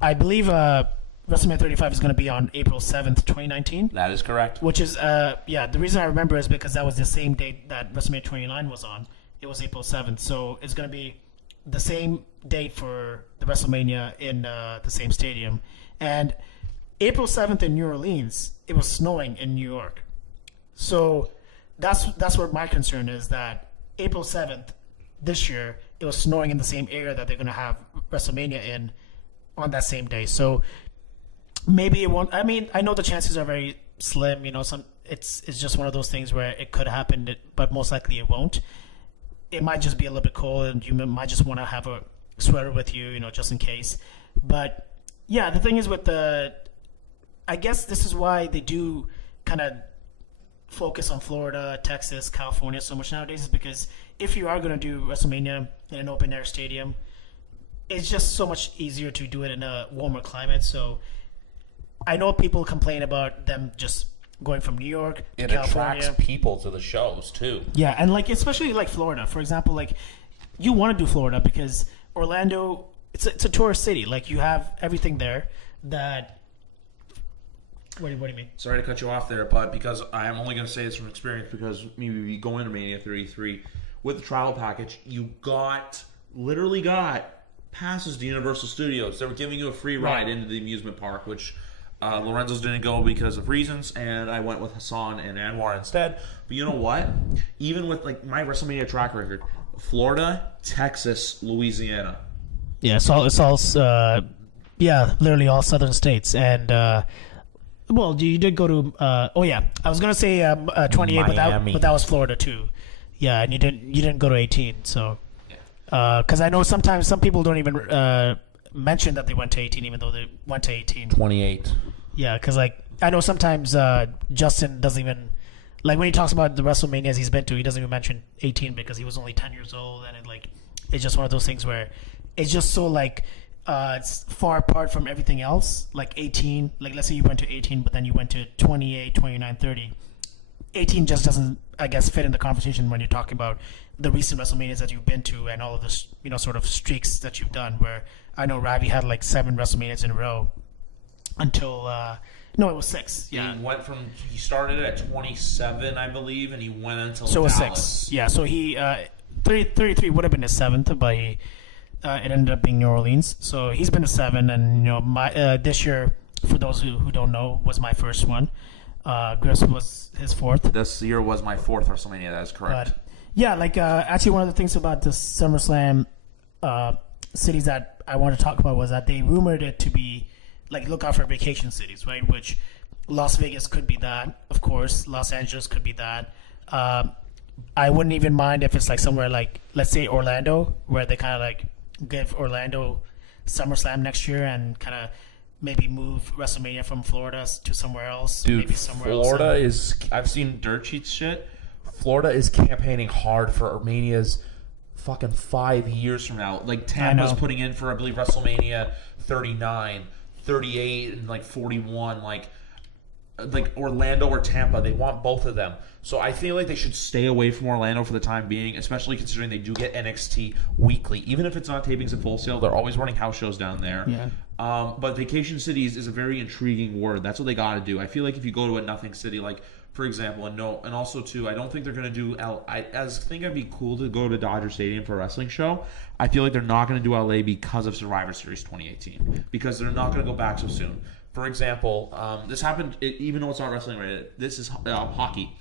I believe WrestleMania 35 is going to be on April 7th, 2019. That is correct. Which is, the reason I remember is because that was the same date that WrestleMania 29 was on. It was April 7th. So it's going to be the same date for the WrestleMania in the same stadium. And April 7th in New Orleans, it was snowing in New York. So that's where my concern is, that April 7th this year, it was snowing in the same area that they're going to have WrestleMania in on that same day. So maybe it won't. I mean, I know the chances are very slim. You know, it's just one of those things where it could happen, but most likely it won't. It might just be a little bit cold, and you might just want to have a sweater with you, you know, just in case. But yeah, the thing is with I guess this is why they do kind of focus on Florida, Texas, California so much nowadays, is because if you are going to do WrestleMania in an open air stadium, it's just so much easier to do it in a warmer climate. So I know people complain about them just going from New York to It California. attracts people to the shows too. Yeah, and like especially like Florida, for example, like you want to do Florida because Orlando, it's a tourist city. Like you have everything there that. What do you mean? Sorry to cut you off there, but because I am only going to say this from experience, because maybe going to Mania 33 with the travel package, you literally got passes to Universal Studios. They were giving you a free ride into the amusement park, which Lorenzo's didn't go because of reasons, and I went with Hassan and Anwar instead. But you know what? Even with like my WrestleMania track record, Florida, Texas, Louisiana. Yeah, it's all literally all southern states. And well, you did go to I was gonna say 28, but that was Florida too. Yeah, and you didn't go to 18. So because I know sometimes some people don't even mention that they went to 18, even though they went to 18. 28. Yeah, because like I know sometimes Justin doesn't even, like when he talks about the WrestleManias he's been to, he doesn't even mention 18 because he was only 10 years old, and it's just one of those things where it's just so like it's far apart from everything else. Like 18, like let's say you went to 18, but then you went to 28, 29, 30. 18 just doesn't, I guess, fit in the conversation when you're talking about the recent WrestleManias that you've been to and all of this, you know, sort of streaks that you've done. Where I know Ravi had like 7 WrestleManias in a row until no, it was 6. Yeah, He started at 27, I believe, and he went until so it was Dallas. 6. Yeah, so he 33 would have been his 7th, but he it ended up being New Orleans. So he's been to 7, and you know, my this year, for those who don't know, was my first one. Griff's was his 4th. This year was my 4th WrestleMania. That is correct. But yeah, like actually one of the things about the SummerSlam cities that I wanted to talk about was that they rumored it to be like, look out for vacation cities, right? Which Las Vegas could be that, of course. Los Angeles could be that. I wouldn't even mind if it's like somewhere like, let's say Orlando, where they kind of like give Orlando SummerSlam next year and kind of maybe move WrestleMania from Florida to somewhere else. Dude, maybe somewhere Florida else. is... I've seen dirt sheets shit. Florida is campaigning hard for Mania's fucking 5 years from now. Like, Tampa's putting in for, I believe, WrestleMania 39, 38, and like 41. Like Orlando or Tampa, they want both of them. So I feel like they should stay away from Orlando for the time being, especially considering they do get NXT weekly. Even if it's not tapings at Full Sail, they're always running house shows down there. Yeah. But vacation cities is a very intriguing word. That's what they got to do. I feel like if you go to a nothing city, like, for example, and also too, I don't think they're going to do I think it'd be cool to go to Dodger Stadium for a wrestling show. I feel like they're not going to do LA because of Survivor Series 2018, because they're not going to go back so soon. For example, this happened, even though it's not wrestling related, this is hockey.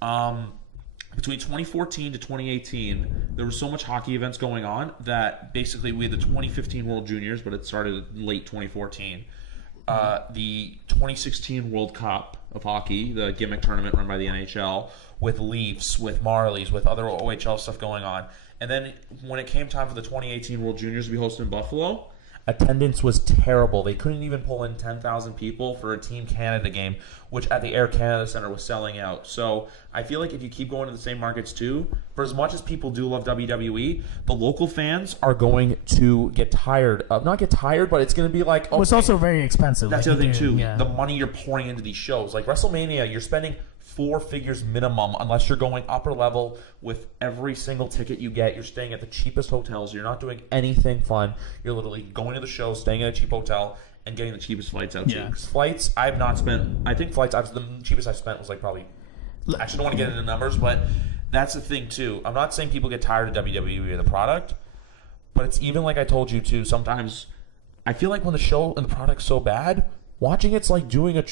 Between 2014 to 2018, there was so much hockey events going on that basically we had the 2015 World Juniors, but it started late 2014. The 2016 World Cup of hockey, the gimmick tournament run by the NHL, with Leafs, with Marlies, with other OHL stuff going on. And then when it came time for the 2018 World Juniors to be hosted in Buffalo, attendance was terrible. They couldn't even pull in 10,000 people for a Team Canada game, which at the Air Canada Centre was selling out. So I feel like if you keep going to the same markets too, for as much as people do love WWE, the local fans are going to get tired of, not get tired, but it's going to be like, Well, it's also very expensive. That's the like other thing too. Yeah. The money you're pouring into these shows, like WrestleMania, you're spending 4 figures minimum unless you're going upper level with every single ticket you get. You're staying at the cheapest hotels. You're not doing anything fun. You're literally going to the show, staying at a cheap hotel, and getting the cheapest flights out too. Flights, I've not spent. I think the cheapest I've spent was like probably. I actually don't want to get into numbers, but that's the thing too. I'm not saying people get tired of WWE or the product, but it's even like I told you too. Sometimes I feel like when the show and the product's so bad, watching it's like doing a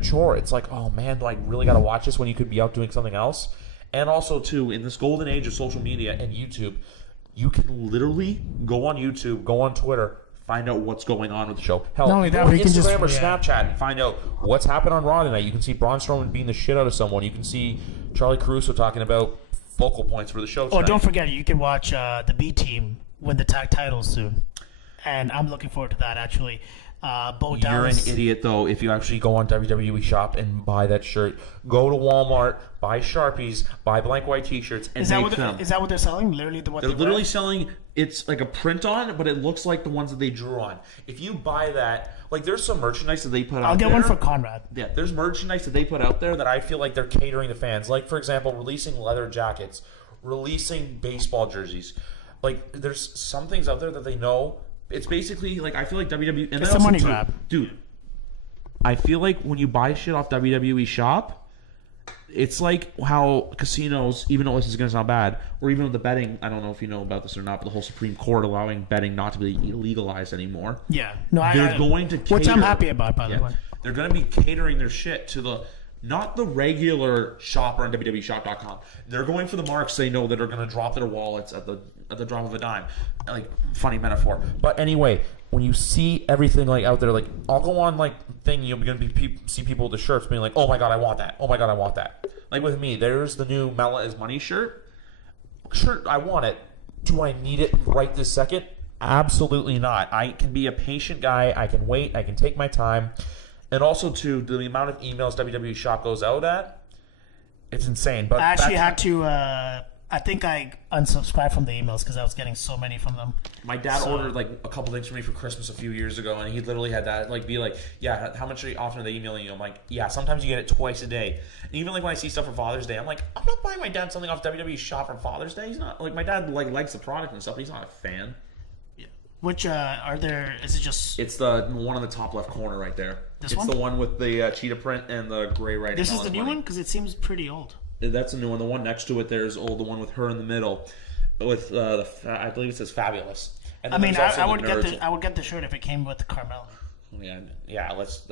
chore. It's like, oh man, do I really got to watch this when you could be out doing something else? And also too, in this golden age of social media and YouTube, you can literally go on YouTube, go on Twitter, find out what's going on with the show. Hell, Not only that, go on we can just- Instagram or Snapchat and find out what's happened on Raw tonight. You can see Braun Strowman beating the shit out of someone. You can see Charlie Caruso talking about focal points for the show tonight. Oh, don't forget, you can watch the B Team win the tag titles soon, and I'm looking forward to that actually. Bo You're an Dallas. idiot, though, if you actually go on WWE Shop and buy that shirt. Go to Walmart, buy Sharpies, buy blank white T-shirts, and Is that make what them. is that what they're selling? Literally, what They're they literally wear? selling. It's like a print on, but it looks like the ones that they drew on. If you buy that, like, there's some merchandise that they put out I'll get there. one for Conrad. Yeah, there's merchandise that they put out there that I feel like they're catering to fans. Like, for example, releasing leather jackets, releasing baseball jerseys. Like, there's some things out there that they know. It's basically like I feel like WWE. And It's then a money also, too, grab. dude. I feel like when you buy shit off WWE Shop, it's like how casinos, even though this is going to sound bad, or even with the betting, I don't know if you know about this or not, but the whole Supreme Court allowing betting not to be legalized anymore. Yeah, no, They're going to which I'm cater- happy about, by the Yeah. way. They're going to be catering their shit to the not the regular shopper on WWEshop.com. They're going for the marks they know that are going to drop their wallets at the drop of a dime. Like, funny metaphor. But anyway, when you see everything like out there, like, I'll go on like thing, you're gonna be see people with the shirts being like, oh my god, I want that. Oh my god, I want that. Like with me, there's the new Mela is Money shirt. I want it. Do I need it right this second? Absolutely not. I can be a patient guy. I can wait. I can take my time. And also, too, the amount of emails WWE Shop goes out at, it's insane. But I actually that's- had to. I think I unsubscribed from the emails because I was getting so many from them. My dad So- ordered like a couple things for me for Christmas a few years ago, and he literally had that like be like, "Yeah, how much often are they emailing you?" I'm like, "Yeah, sometimes you get it twice a day." And even like when I see stuff for Father's Day, I'm like, "I'm not buying my dad something off WWE Shop for Father's Day." He's not like my dad like likes the product and stuff, but he's not a fan. Which are there? Is it just It's the one on the top left corner right there. This it's one? the one with the cheetah print and the gray writing. this? Is on the it. new one? Because it seems pretty old. That's a new one. The one next to it, there's the one with her in the middle, with I believe it says Fabulous. And I then mean, there's also I the would get nerds. I would get the shirt if it came with Carmella. Yeah. That's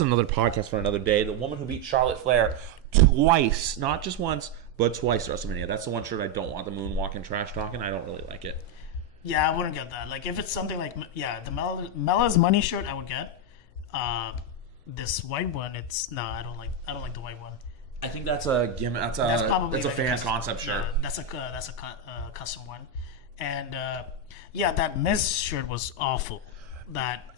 another podcast for another day. The woman who beat Charlotte Flair twice, not just once, but twice at WrestleMania. That's the one shirt I don't want. The moonwalking trash talking. I don't really like it. Yeah, I wouldn't get that. Like if it's something like the Mella's Money shirt, I would get. This white one, I don't like the white one. I think that's a gimmick. That's Probably a like fan custom- concept shirt. Yeah, that's a custom one, and that Miz shirt was awful. That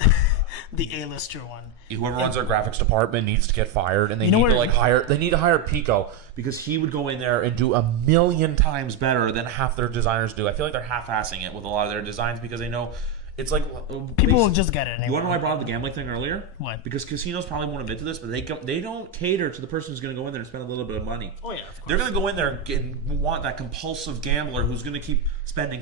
the A-lister one. Whoever runs our graphics department needs to get fired, and they You know need to what- like hire. They need to hire Pico because he would go in there and do 1,000,000 times better than half their designers do. I feel like they're half-assing it with a lot of their designs because they know it's like People will just get it. Anyway. You want to know why I brought up the gambling thing earlier? Why? Because casinos probably won't admit to this, but they don't cater to the person who's going to go in there and spend a little bit of money. Oh yeah, of course. They're going to go in there and want that compulsive gambler who's going to keep spending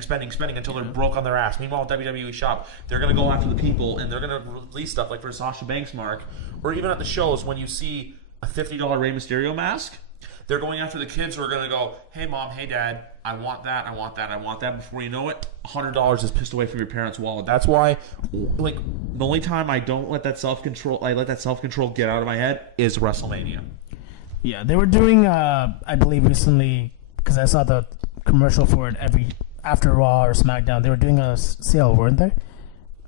until they're broke on their ass. Meanwhile, WWE Shop, they're going to go after the people and they're going to release stuff like for Sasha Banks mark, or even at the shows when you see a $50 Rey Mysterio mask, they're going after the kids who are going to go, "Hey mom, hey dad, I want that, I want that, I want that." Before you know it, $100 is pissed away from your parents' wallet. That's why, like, the only time I don't let that self-control get out of my head is WrestleMania. Yeah, they were doing. I believe recently because I saw the commercial for it after Raw or SmackDown. They were doing a sale, weren't they?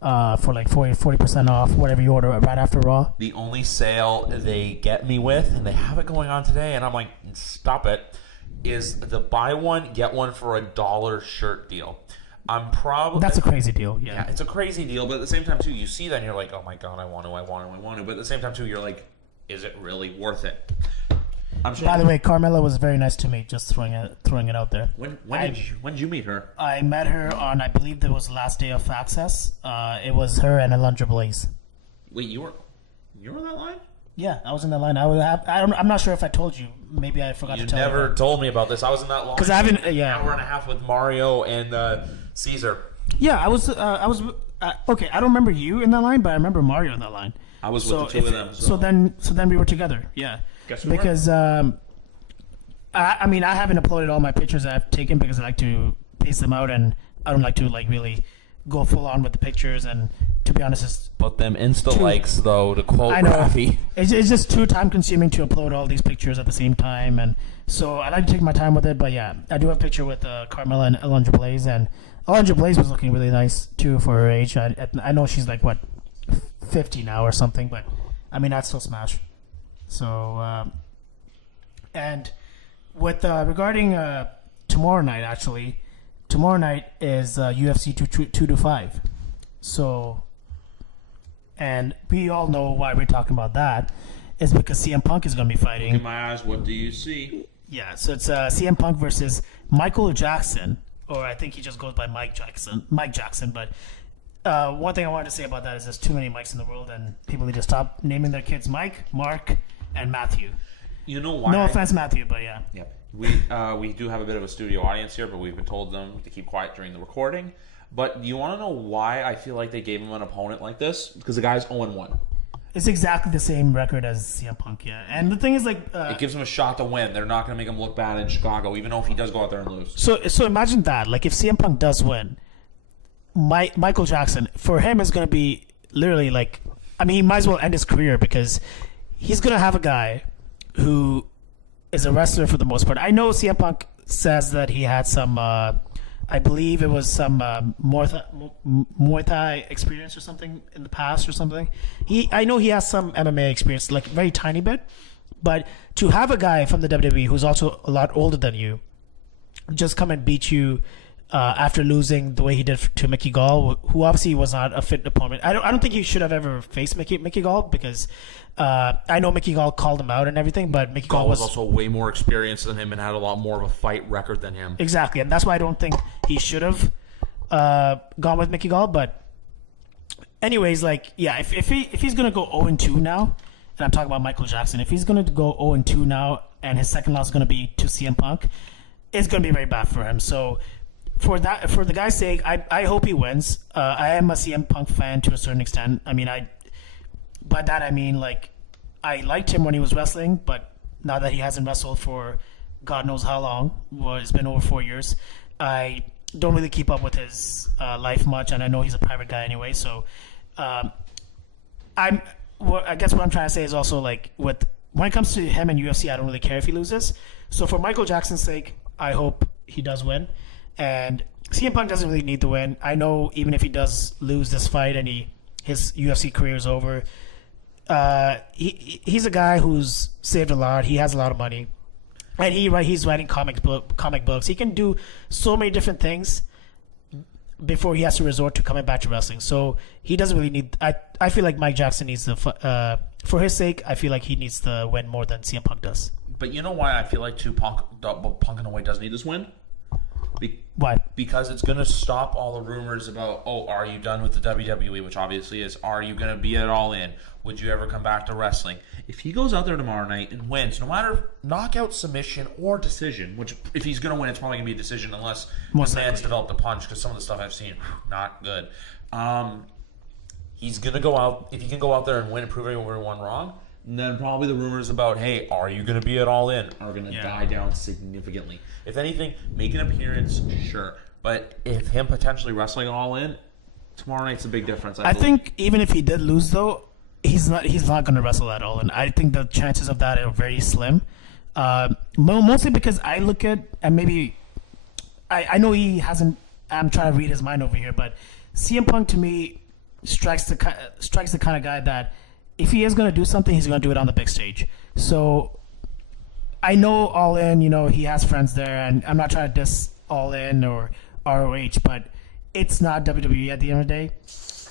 For like 40% off whatever you order right after Raw. the only sale they get me with, and they have it going on today, and I'm like, stop it, is the buy one, get one for $1 shirt deal. I'm probably... That's a crazy deal. Yeah, it's a crazy deal, but at the same time, too, you see that and you're like, oh my god, I want to. But at the same time, too, you're like, is it really worth it? I'm sure. By the way, Carmella was very nice to me. Just throwing it out there. When did you meet her? I met her on, I believe, that was the last day of Access. It was her and Alundra Blaze. Wait, you were on that line? Yeah, I was in that line. I'm not sure if I told you. Maybe I forgot You to tell never you. told me about this. I was in that long. 'Cause I haven't- yeah. Hour and a half with Mario and Caesar. Yeah, I was. Okay, I don't remember you in that line, but I remember Mario in that line. I was with the two of them. So then we were together. Yeah. Guess who were? Because I mean I haven't uploaded all my pictures that I've taken because I like to paste them out and I don't like to like really go full on with the pictures, and to be honest, it's But them Insta Two. likes, though, to quote I know Rafi. it's just too time consuming to upload all these pictures at the same time, and so I like to take my time with it. But yeah, I do have a picture with Carmela and Alondra Blaze, and Alondra Blaze was looking really nice too for her age. I know she's like what 50 now or something, but I mean that's still smash. So and with regarding tomorrow night, actually, tomorrow night is UFC 225. So, and we all know why we're talking about that is because CM Punk is going to be fighting. In my eyes, what do you see? Yeah, so it's CM Punk versus Michael Jackson, or I think he just goes by Mike Jackson. But one thing I wanted to say about that is there's too many Mikes in the world, and people need to stop naming their kids Mike, Mark, and Matthew. You know why? No offense, Matthew, but yeah. Yeah, we do have a bit of a studio audience here, but we've been told them to keep quiet during the recording. But do you want to know why I feel like they gave him an opponent like this? Because the guy's 0-1. It's exactly the same record as CM Punk, yeah. And the thing is, like, It gives him a shot to win. They're not going to make him look bad in Chicago, even though if he does go out there and lose. so imagine that. Like, if CM Punk does win, Michael Jackson, for him, is going to be literally like, I mean, he might as well end his career because he's going to have a guy who is a wrestler for the most part. I know CM Punk says that he had some, I believe it was some Muay Thai experience or something in the past or something. I know he has some MMA experience, like very tiny bit. But to have a guy from the WWE who's also a lot older than you just come and beat you after losing the way he did to Mickey Gall, who obviously was not a fit opponent. I don't think he should have ever faced Mickey Gall because I know Mickey Gall called him out and everything, but Mickey Gall was also way more experienced than him and had a lot more of a fight record than him. Exactly, and that's why I don't think he should have gone with Mickey Gall. But anyways, like, yeah, if he's gonna go 0-2 now, and I'm talking about Michael Jackson, if he's gonna go 0-2 now, and his second loss is gonna be to CM Punk, it's gonna be very bad for him. So for the guy's sake, I hope he wins. I am a CM Punk fan to a certain extent. I mean, by that I mean, like, I liked him when he was wrestling, but now that he hasn't wrestled for God knows how long, well, it's been over 4 years, I don't really keep up with his life much, and I know he's a private guy anyway. So, I guess what I'm trying to say is also, like, when it comes to him and UFC, I don't really care if he loses. So for Michael Jackson's sake, I hope he does win. And CM Punk doesn't really need to win. I know even if he does lose this fight and his UFC career is over, he's a guy who's saved a lot. He has a lot of money, and he's writing comic books. He can do so many different things before he has to resort to coming back to wrestling. So he doesn't really need. I feel like Mike Jackson needs to. For his sake, I feel like he needs to win more than CM Punk does. But you know why I feel like Punk in a way does need this win? Why? Because it's going to stop all the rumors about, are you done with the WWE, which obviously is, are you going to be at All In? Would you ever come back to wrestling? If he goes out there tomorrow night and wins, no matter knockout, submission, or decision, which if he's going to win, it's probably going to be a decision unless Most the man's likely. developed a punch, because some of the stuff I've seen, not good. He's going to go out, if he can go out there and win and prove everyone wrong, then probably the rumors about, hey, are you going to be at All In, are going to die down significantly. If anything, make an appearance, sure. But if him potentially wrestling All In, tomorrow night's a big difference. I think even if he did lose, though, he's not going to wrestle at all, and I think the chances of that are very slim. Mostly because I look at, and maybe I know he hasn't. I'm trying to read his mind over here, but CM Punk to me strikes the kind of guy that if he is going to do something, he's going to do it on the big stage. So I know All In, he has friends there, and I'm not trying to diss All In or ROH, but it's not WWE at the end of the day.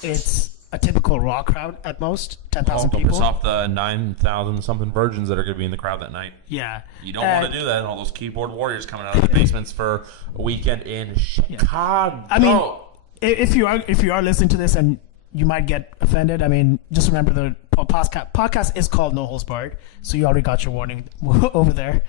It's a typical Raw crowd at most, 10,000 don't people. piss off the 9,000 something virgins that are going to be in the crowd that night. Yeah. You don't want to do that, and all those keyboard warriors coming out of the basements for a weekend in Chicago. I mean, if you are listening to this and you might get offended. I mean, just remember the podcast is called No Holds Barred, so you already got your warning over there.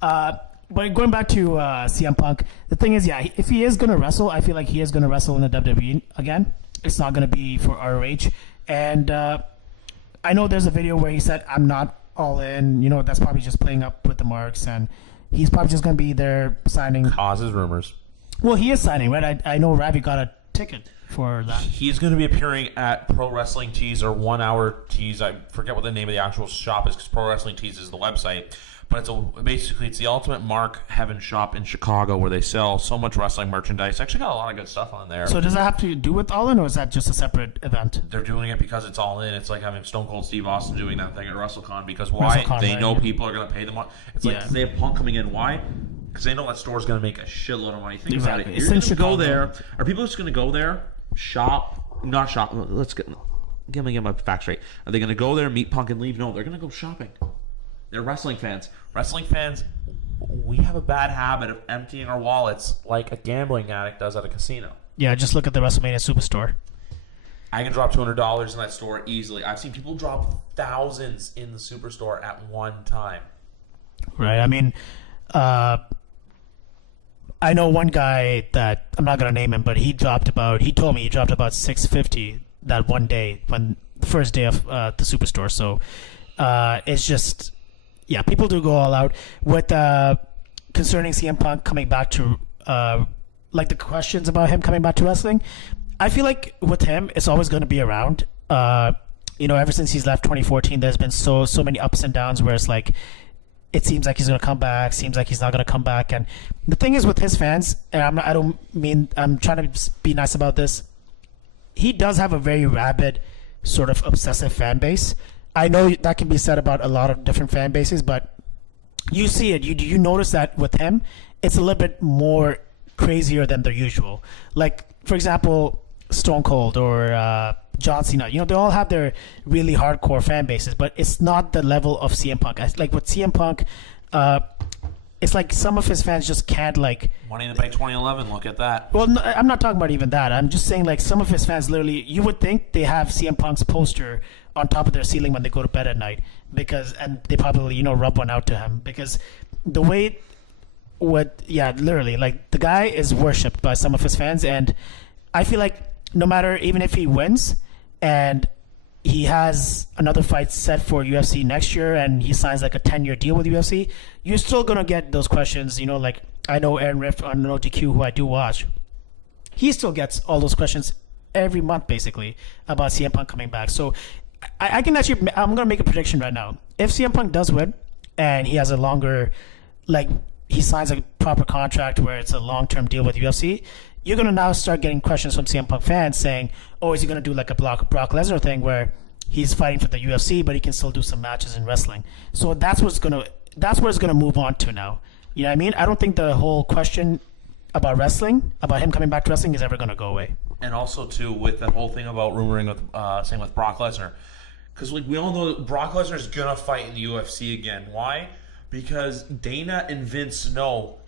But going back to CM Punk, the thing is, yeah, if he is going to wrestle, I feel like he is going to wrestle in the WWE again. It's not going to be for ROH. And I know there's a video where he said, I'm not all in. You know, that's probably just playing up with the marks. And he's probably just going to be there signing. Causes rumors. Well, he is signing, right? I know Ravi got a ticket for that. He's going to be appearing at Pro Wrestling Tees or 1 Hour Tees. I forget what the name of the actual shop is because Pro Wrestling Tees is the website. But basically it's the Ultimate Mark Heaven shop in Chicago where they sell so much wrestling merchandise. Actually got a lot of good stuff on there. So does that have to do with All In, or is that just a separate event? They're doing it because it's All In. It's like having Stone Cold Steve Austin doing that thing at WrestleCon because why? WrestleCon, they right, know yeah. people are going to pay them. It's like they have Punk coming in. Why? Because they know that store's going to make a shitload of money. Think Exactly. about it. It's You're in going to go Chicago. there. Are people just going to go there, shop, not shop? Let's get my facts straight. Are they going to go there, meet Punk, and leave? No, they're going to go shopping. They're wrestling fans. Wrestling fans, we have a bad habit of emptying our wallets like a gambling addict does at a casino. Yeah, just look at the WrestleMania Superstore. I can drop $200 in that store easily. I've seen people drop thousands in the Superstore at one time. Right. I mean, I know one guy that I'm not gonna name him, but he told me he dropped about $650 that one day when the first day of the Superstore. So it's just, yeah, people do go all out with concerning CM Punk coming back to like the questions about him coming back to wrestling. I feel like with him, it's always going to be around. You know, ever since he's left 2014, there's been so many ups and downs where it's like, it seems like he's going to come back, seems like he's not going to come back. And the thing is with his fans, and I'm trying to be nice about this, he does have a very rabid, sort of obsessive fan base. I know that can be said about a lot of different fan bases, but you see it. You notice that with him, it's a little bit more crazier than the usual. Like, for example, Stone Cold or John Cena, you know, they all have their really hardcore fan bases, but it's not the level of CM Punk. Like with CM Punk, it's like some of his fans just can't, like... Money in the Bank 2011, look at that. Well, no, I'm not talking about even that. I'm just saying, like, some of his fans literally... You would think they have CM Punk's poster on top of their ceiling when they go to bed at night, and they probably, you know, rub one out to him, because the way... literally, like, the guy is worshipped by some of his fans, and I feel like no matter, even if he wins, and he has another fight set for UFC next year, and he signs like a 10-year deal with UFC, you're still gonna get those questions. You know, like, I know Aaron Rift on OTQ, who I do watch, he still gets all those questions every month, basically, about CM Punk coming back. So I can actually, I'm gonna make a prediction right now. If CM Punk does win, and he has a longer, like, he signs a proper contract where it's a long-term deal with UFC, you're going to now start getting questions from CM Punk fans saying, oh, is he going to do like a Brock Lesnar thing where he's fighting for the UFC, but he can still do some matches in wrestling? So that's where it's going to move on to now. You know what I mean? I don't think the whole question about wrestling, about him coming back to wrestling, is ever going to go away. And also, too, with that whole thing about rumoring with, same with Brock Lesnar. Because, like, we all know that Brock Lesnar is going to fight in the UFC again. Why? Because Dana and Vince know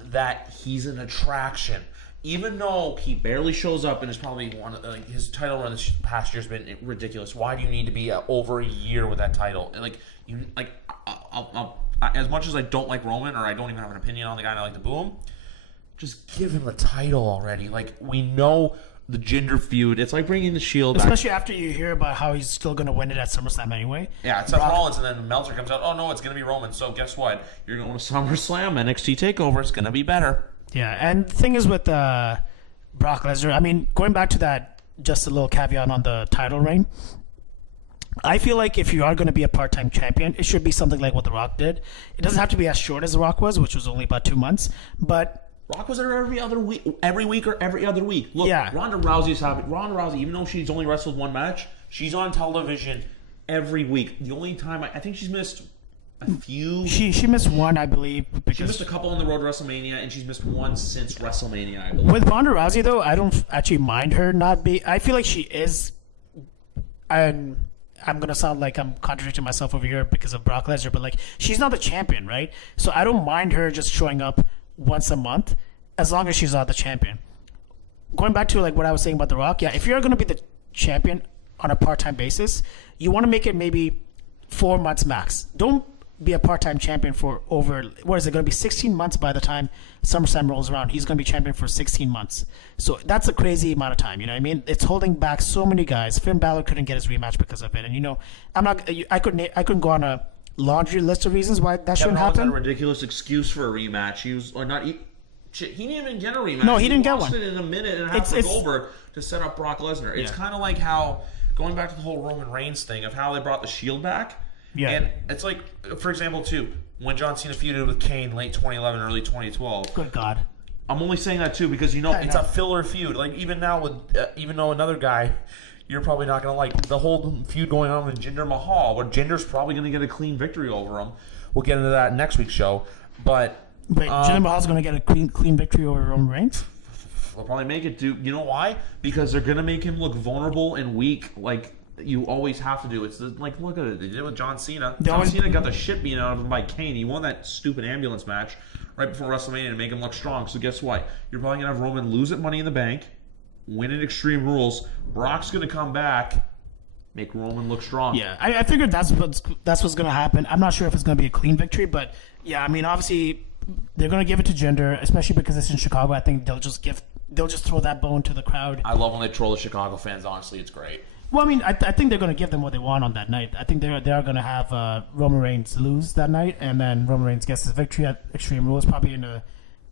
that he's an attraction. Even though he barely shows up and is probably one of, like, his title run this past year has been ridiculous. Why do you need to be over a year with that title? And, like, as much as I don't like Roman, or I don't even have an opinion on the guy and I like to boo him, just give him the title already. Like, we know the Jinder feud. It's like bringing the Shield back. Especially after you hear about how he's still going to win it at SummerSlam anyway. Yeah, it's Seth Rollins, and then Meltzer comes out, oh no, it's going to be Roman. So guess what? You're going to SummerSlam, NXT TakeOver. It's going to be better. Yeah, and the thing is with Brock Lesnar, I mean, going back to that, just a little caveat on the title reign, I feel like if you are going to be a part-time champion, it should be something like what The Rock did. It doesn't have to be as short as The Rock was, which was only about 2 months, but... Rock was there every week or every other week. Look, yeah. Ronda Rousey, even though she's only wrestled one match, she's on television every week. The only time, I think she's missed a few. She missed one, I believe. She missed a couple on the road to WrestleMania, and she's missed one since WrestleMania, I believe. With Ronda Rousey, though, I don't actually mind her not be. I feel like she is. I'm going to sound like I'm contradicting myself over here because of Brock Lesnar, but, like, she's not the champion, right? So I don't mind her just showing up once a month as long as she's not the champion. Going back to, like, what I was saying about The Rock, yeah, if you're going to be the champion on a part-time basis, you want to make it maybe 4 months max. Don't be a part-time champion for over, what is it going to be, 16 months by the time SummerSlam rolls around. He's going to be champion for 16 months. So that's a crazy amount of time. You know what I mean? It's holding back so many guys. Finn Balor couldn't get his rematch because of it. And, you know, I couldn't go on a laundry list of reasons why that shouldn't Owens had happen. a ridiculous excuse for a rematch. He was, or not, shit, he didn't even get a rematch. No, he didn't get lost one. it in a minute and a half to Goldberg to set up Brock Lesnar. It's Yeah. kind of like how, going back to the whole Roman Reigns thing of how they brought the Shield back. Yeah. And it's like, for example, too, when John Cena feuded with Kane late 2011, early 2012. Good God. I'm only saying that too because, you know, it's know. a filler feud. Like, even now with, even though another guy you're probably not going to like, the whole feud going on with Jinder Mahal, where Jinder's probably going to get a clean victory over him. We'll get into that next week's show. But Wait, Jinder Mahal's going to get a clean victory over Roman Reigns? they'll probably make it do. You know why? Because they're going to make him look vulnerable and weak, like you always have to do. It's like, look at it. They did it with John Cena. John Cena got the shit beaten out of him by Kane. He won that stupid ambulance match right before WrestleMania to make him look strong. So guess what? You're probably going to have Roman lose at Money in the Bank, win at Extreme Rules. Brock's going to come back, make Roman look strong. Yeah, I figured that's what's going to happen. I'm not sure if it's going to be a clean victory, but yeah, I mean, obviously they're going to give it to Jinder, especially because it's in Chicago. I think they'll just throw that bone to the crowd. I love when they troll the Chicago fans. Honestly, it's great. Well, I mean, I think they're going to give them what they want on that night. I think they are going to have Roman Reigns lose that night, and then Roman Reigns gets his victory at Extreme Rules, probably in a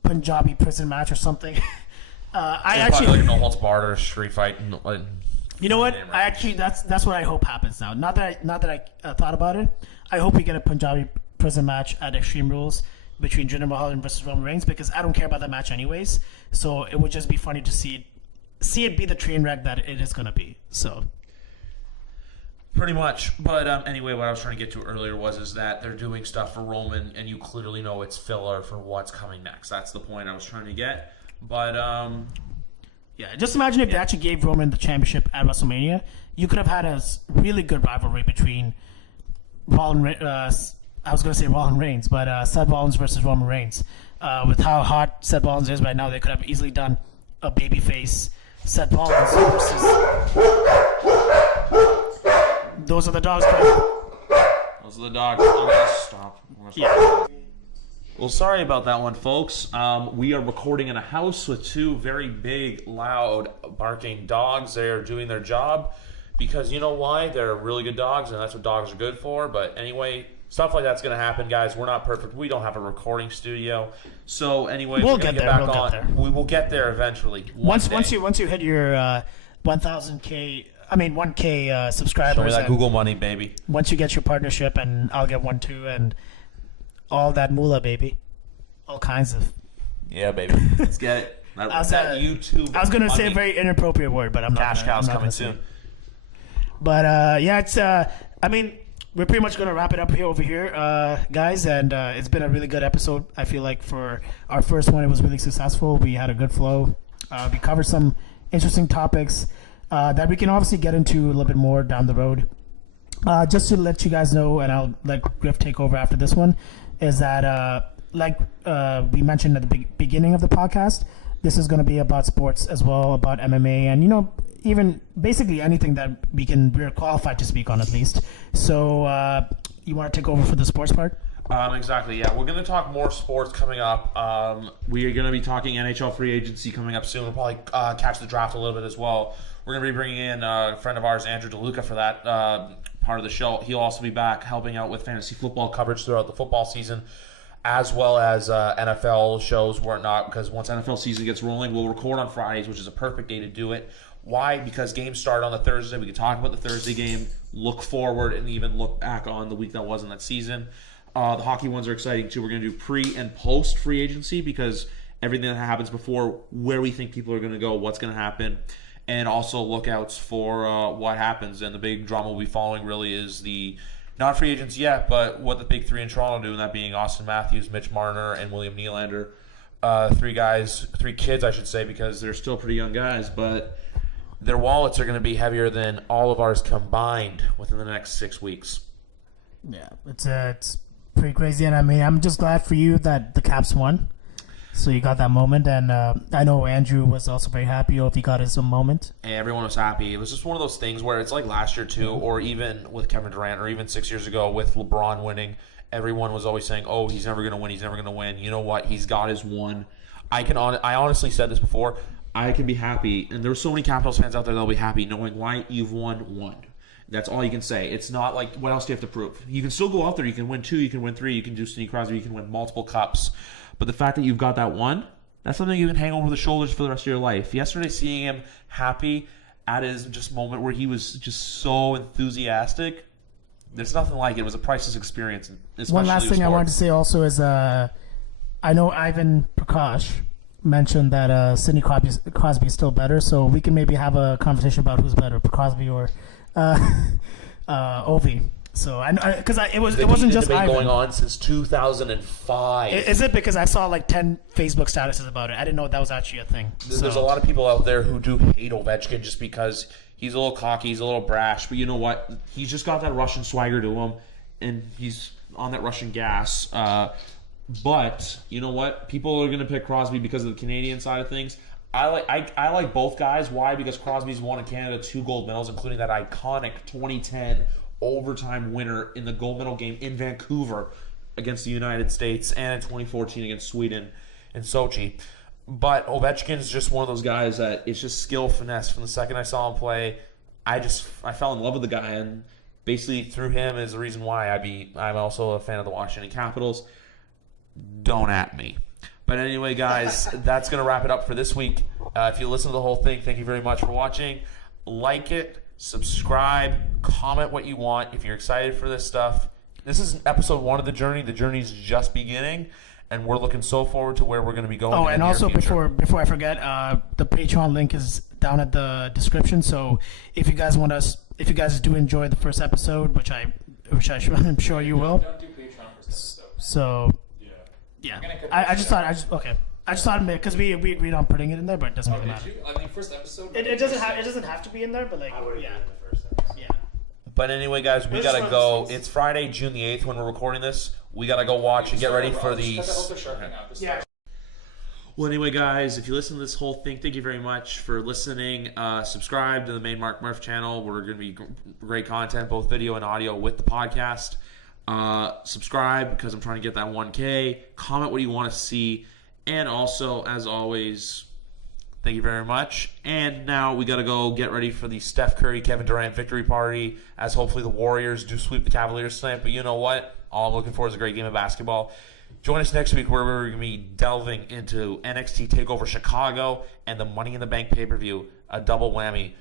Punjabi prison match or something. I actually probably like no holds barred or a street fight. You know what? I actually that's what I hope happens now. Not that I thought about it. I hope we get a Punjabi prison match at Extreme Rules between Jinder Mahal versus Roman Reigns because I don't care about that match anyways. So it would just be funny to see it be the train wreck that it is going to be. So pretty much. But anyway, what I was trying to get to earlier is that they're doing stuff for Roman, and you clearly know it's filler for what's coming next. That's the point I was trying to get. But yeah, just imagine if they actually gave Roman the championship at WrestleMania. You could have had a really good rivalry between Rollins Reigns, but Seth Rollins versus Roman Reigns. With how hot Seth Rollins is right now, they could have easily done a babyface Seth Rollins versus. Those are the dogs. those are the dogs. I'm gonna stop. Yeah. Well, sorry about that one, folks. We are recording in a house with two very big, loud, barking dogs. They're doing their job because you know why? They're really good dogs, and that's what dogs are good for. But anyway, stuff like that's going to happen, guys. We're not perfect. We don't have a recording studio. So anyway, We'll we're going get to there. get back We'll on. get there. We will get there eventually. Once you hit your 1K subscribers. Show me that and Google money, baby. Once you get your partnership, and I'll get one too, and all that moolah, baby. All kinds of. Yeah, baby. Let's get it. That YouTube. I was going to say a money. very inappropriate word, but I'm not. Cash cow's I'm not coming gonna say soon. it. But yeah, it's. I mean, we're pretty much going to wrap it up over here, guys. And it's been a really good episode. I feel like for our first one, it was really successful. We had a good flow. We covered some interesting topics that we can obviously get into a little bit more down the road. Just to let you guys know, and I'll let Griff take over after this one, is that like we mentioned at the beginning of the podcast, this is going to be about sports as well, about MMA, and even basically anything that we're qualified to speak on at least. So you want to take over for the sports part? Exactly, yeah. We're going to talk more sports coming up. We are going to be talking NHL free agency coming up soon. We'll probably catch the draft a little bit as well. We're going to be bringing in a friend of ours, Andrew DeLuca, for that part of the show. He'll also be back helping out with fantasy football coverage throughout the football season, as well as NFL shows, whatnot, because once NFL season gets rolling, we'll record on Fridays, which is a perfect day to do it. Why? Because games start on the Thursday. We can talk about the Thursday game, look forward, and even look back on the week that was in that season. The hockey ones are exciting, too. We're going to do pre- and post-free agency because everything that happens before, where we think people are going to go, what's going to happen, and also lookouts for what happens. And the big drama we'll be following really is the not free agents yet, but what the big three in Toronto do, and that being Austin Matthews, Mitch Marner, and William Nylander. Three kids, I should say, because they're still pretty young guys, but their wallets are going to be heavier than all of ours combined within the next 6 weeks. Yeah, it's pretty crazy, and I mean, I'm just glad for you that the Caps won. So you got that moment, and I know Andrew was also very happy if he got his moment. And everyone was happy. It was just one of those things where it's like last year too, or even with Kevin Durant, or even 6 years ago with LeBron winning. Everyone was always saying, "Oh, he's never going to win. He's never going to win." You know what? He's got his one. I honestly said this before. I can be happy, and there's so many Capitals fans out there that'll be happy knowing why you've won one. That's all you can say. It's not like, what else do you have to prove? You can still go out there. You can win 2. You can win 3. You can do Sidney Crosby. You can win multiple cups. But the fact that you've got that one, that's something you can hang over the shoulders for the rest of your life. Yesterday, seeing him happy at his just moment where he was just so enthusiastic, there's nothing like it. It was a priceless experience. One last thing I wanted to say also is I know Ivan Prakash mentioned that Sidney Crosby is still better, so we can maybe have a conversation about who's better, Crosby or Ovi. So it wasn't just Ivan. Ivan Going on since 2005. Is it because I saw like 10 Facebook statuses about it? I didn't know that was actually a thing. There's a lot of people out there who do hate Ovechkin just because he's a little cocky, he's a little brash, but you know what? He's just got that Russian swagger to him, and he's on that Russian gas. But you know what? People are going to pick Crosby because of the Canadian side of things. I like both guys. Why? Because Crosby's won in Canada 2 gold medals, including that iconic 2010 overtime winner in the gold medal game in Vancouver against the United States, and in 2014 against Sweden in Sochi. But Ovechkin's just one of those guys that it's just skill, finesse. From the second I saw him play, I fell in love with the guy, and basically through him is the reason why I'm also a fan of the Washington Capitals. Don't at me. But anyway, guys, that's going to wrap it up for this week. If you listen to the whole thing, thank you very much for watching. Like it, subscribe, comment what you want. If you're excited for this stuff, this is episode 1 of the journey. The journey's just beginning, and we're looking so forward to where we're going to be going. Oh, and also before I forget, the Patreon link is down at the description. So if you guys do enjoy the first episode, which I'm sure you will. Don't do Patreon for this episode. So yeah, I just thought because we agreed on putting it in there, but it doesn't really matter. I mean, first episode. It doesn't have to be in there, but like yeah. But anyway, guys, we gotta go. It's Friday, June the 8th when we're recording this. We gotta go watch and get ready for the. Yeah. Well, anyway, guys, if you listen to this whole thing, thank you very much for listening. Subscribe to the main Mark Murph channel. We're going to be great content, both video and audio, with the podcast. Subscribe because I'm trying to get that 1K. Comment what you want to see. And also, as always, thank you very much. And now we got to go get ready for the Steph Curry, Kevin Durant victory party, as hopefully the Warriors do sweep the Cavaliers tonight. But you know what? All I'm looking for is a great game of basketball. Join us next week where we're going to be delving into NXT TakeOver Chicago and the Money in the Bank pay-per-view, a double whammy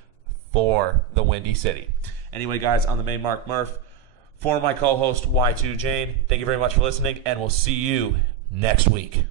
for the Windy City. Anyway, guys, I'm the main Mark Murph. For my co-host, Y2 Jane, thank you very much for listening, and we'll see you next week.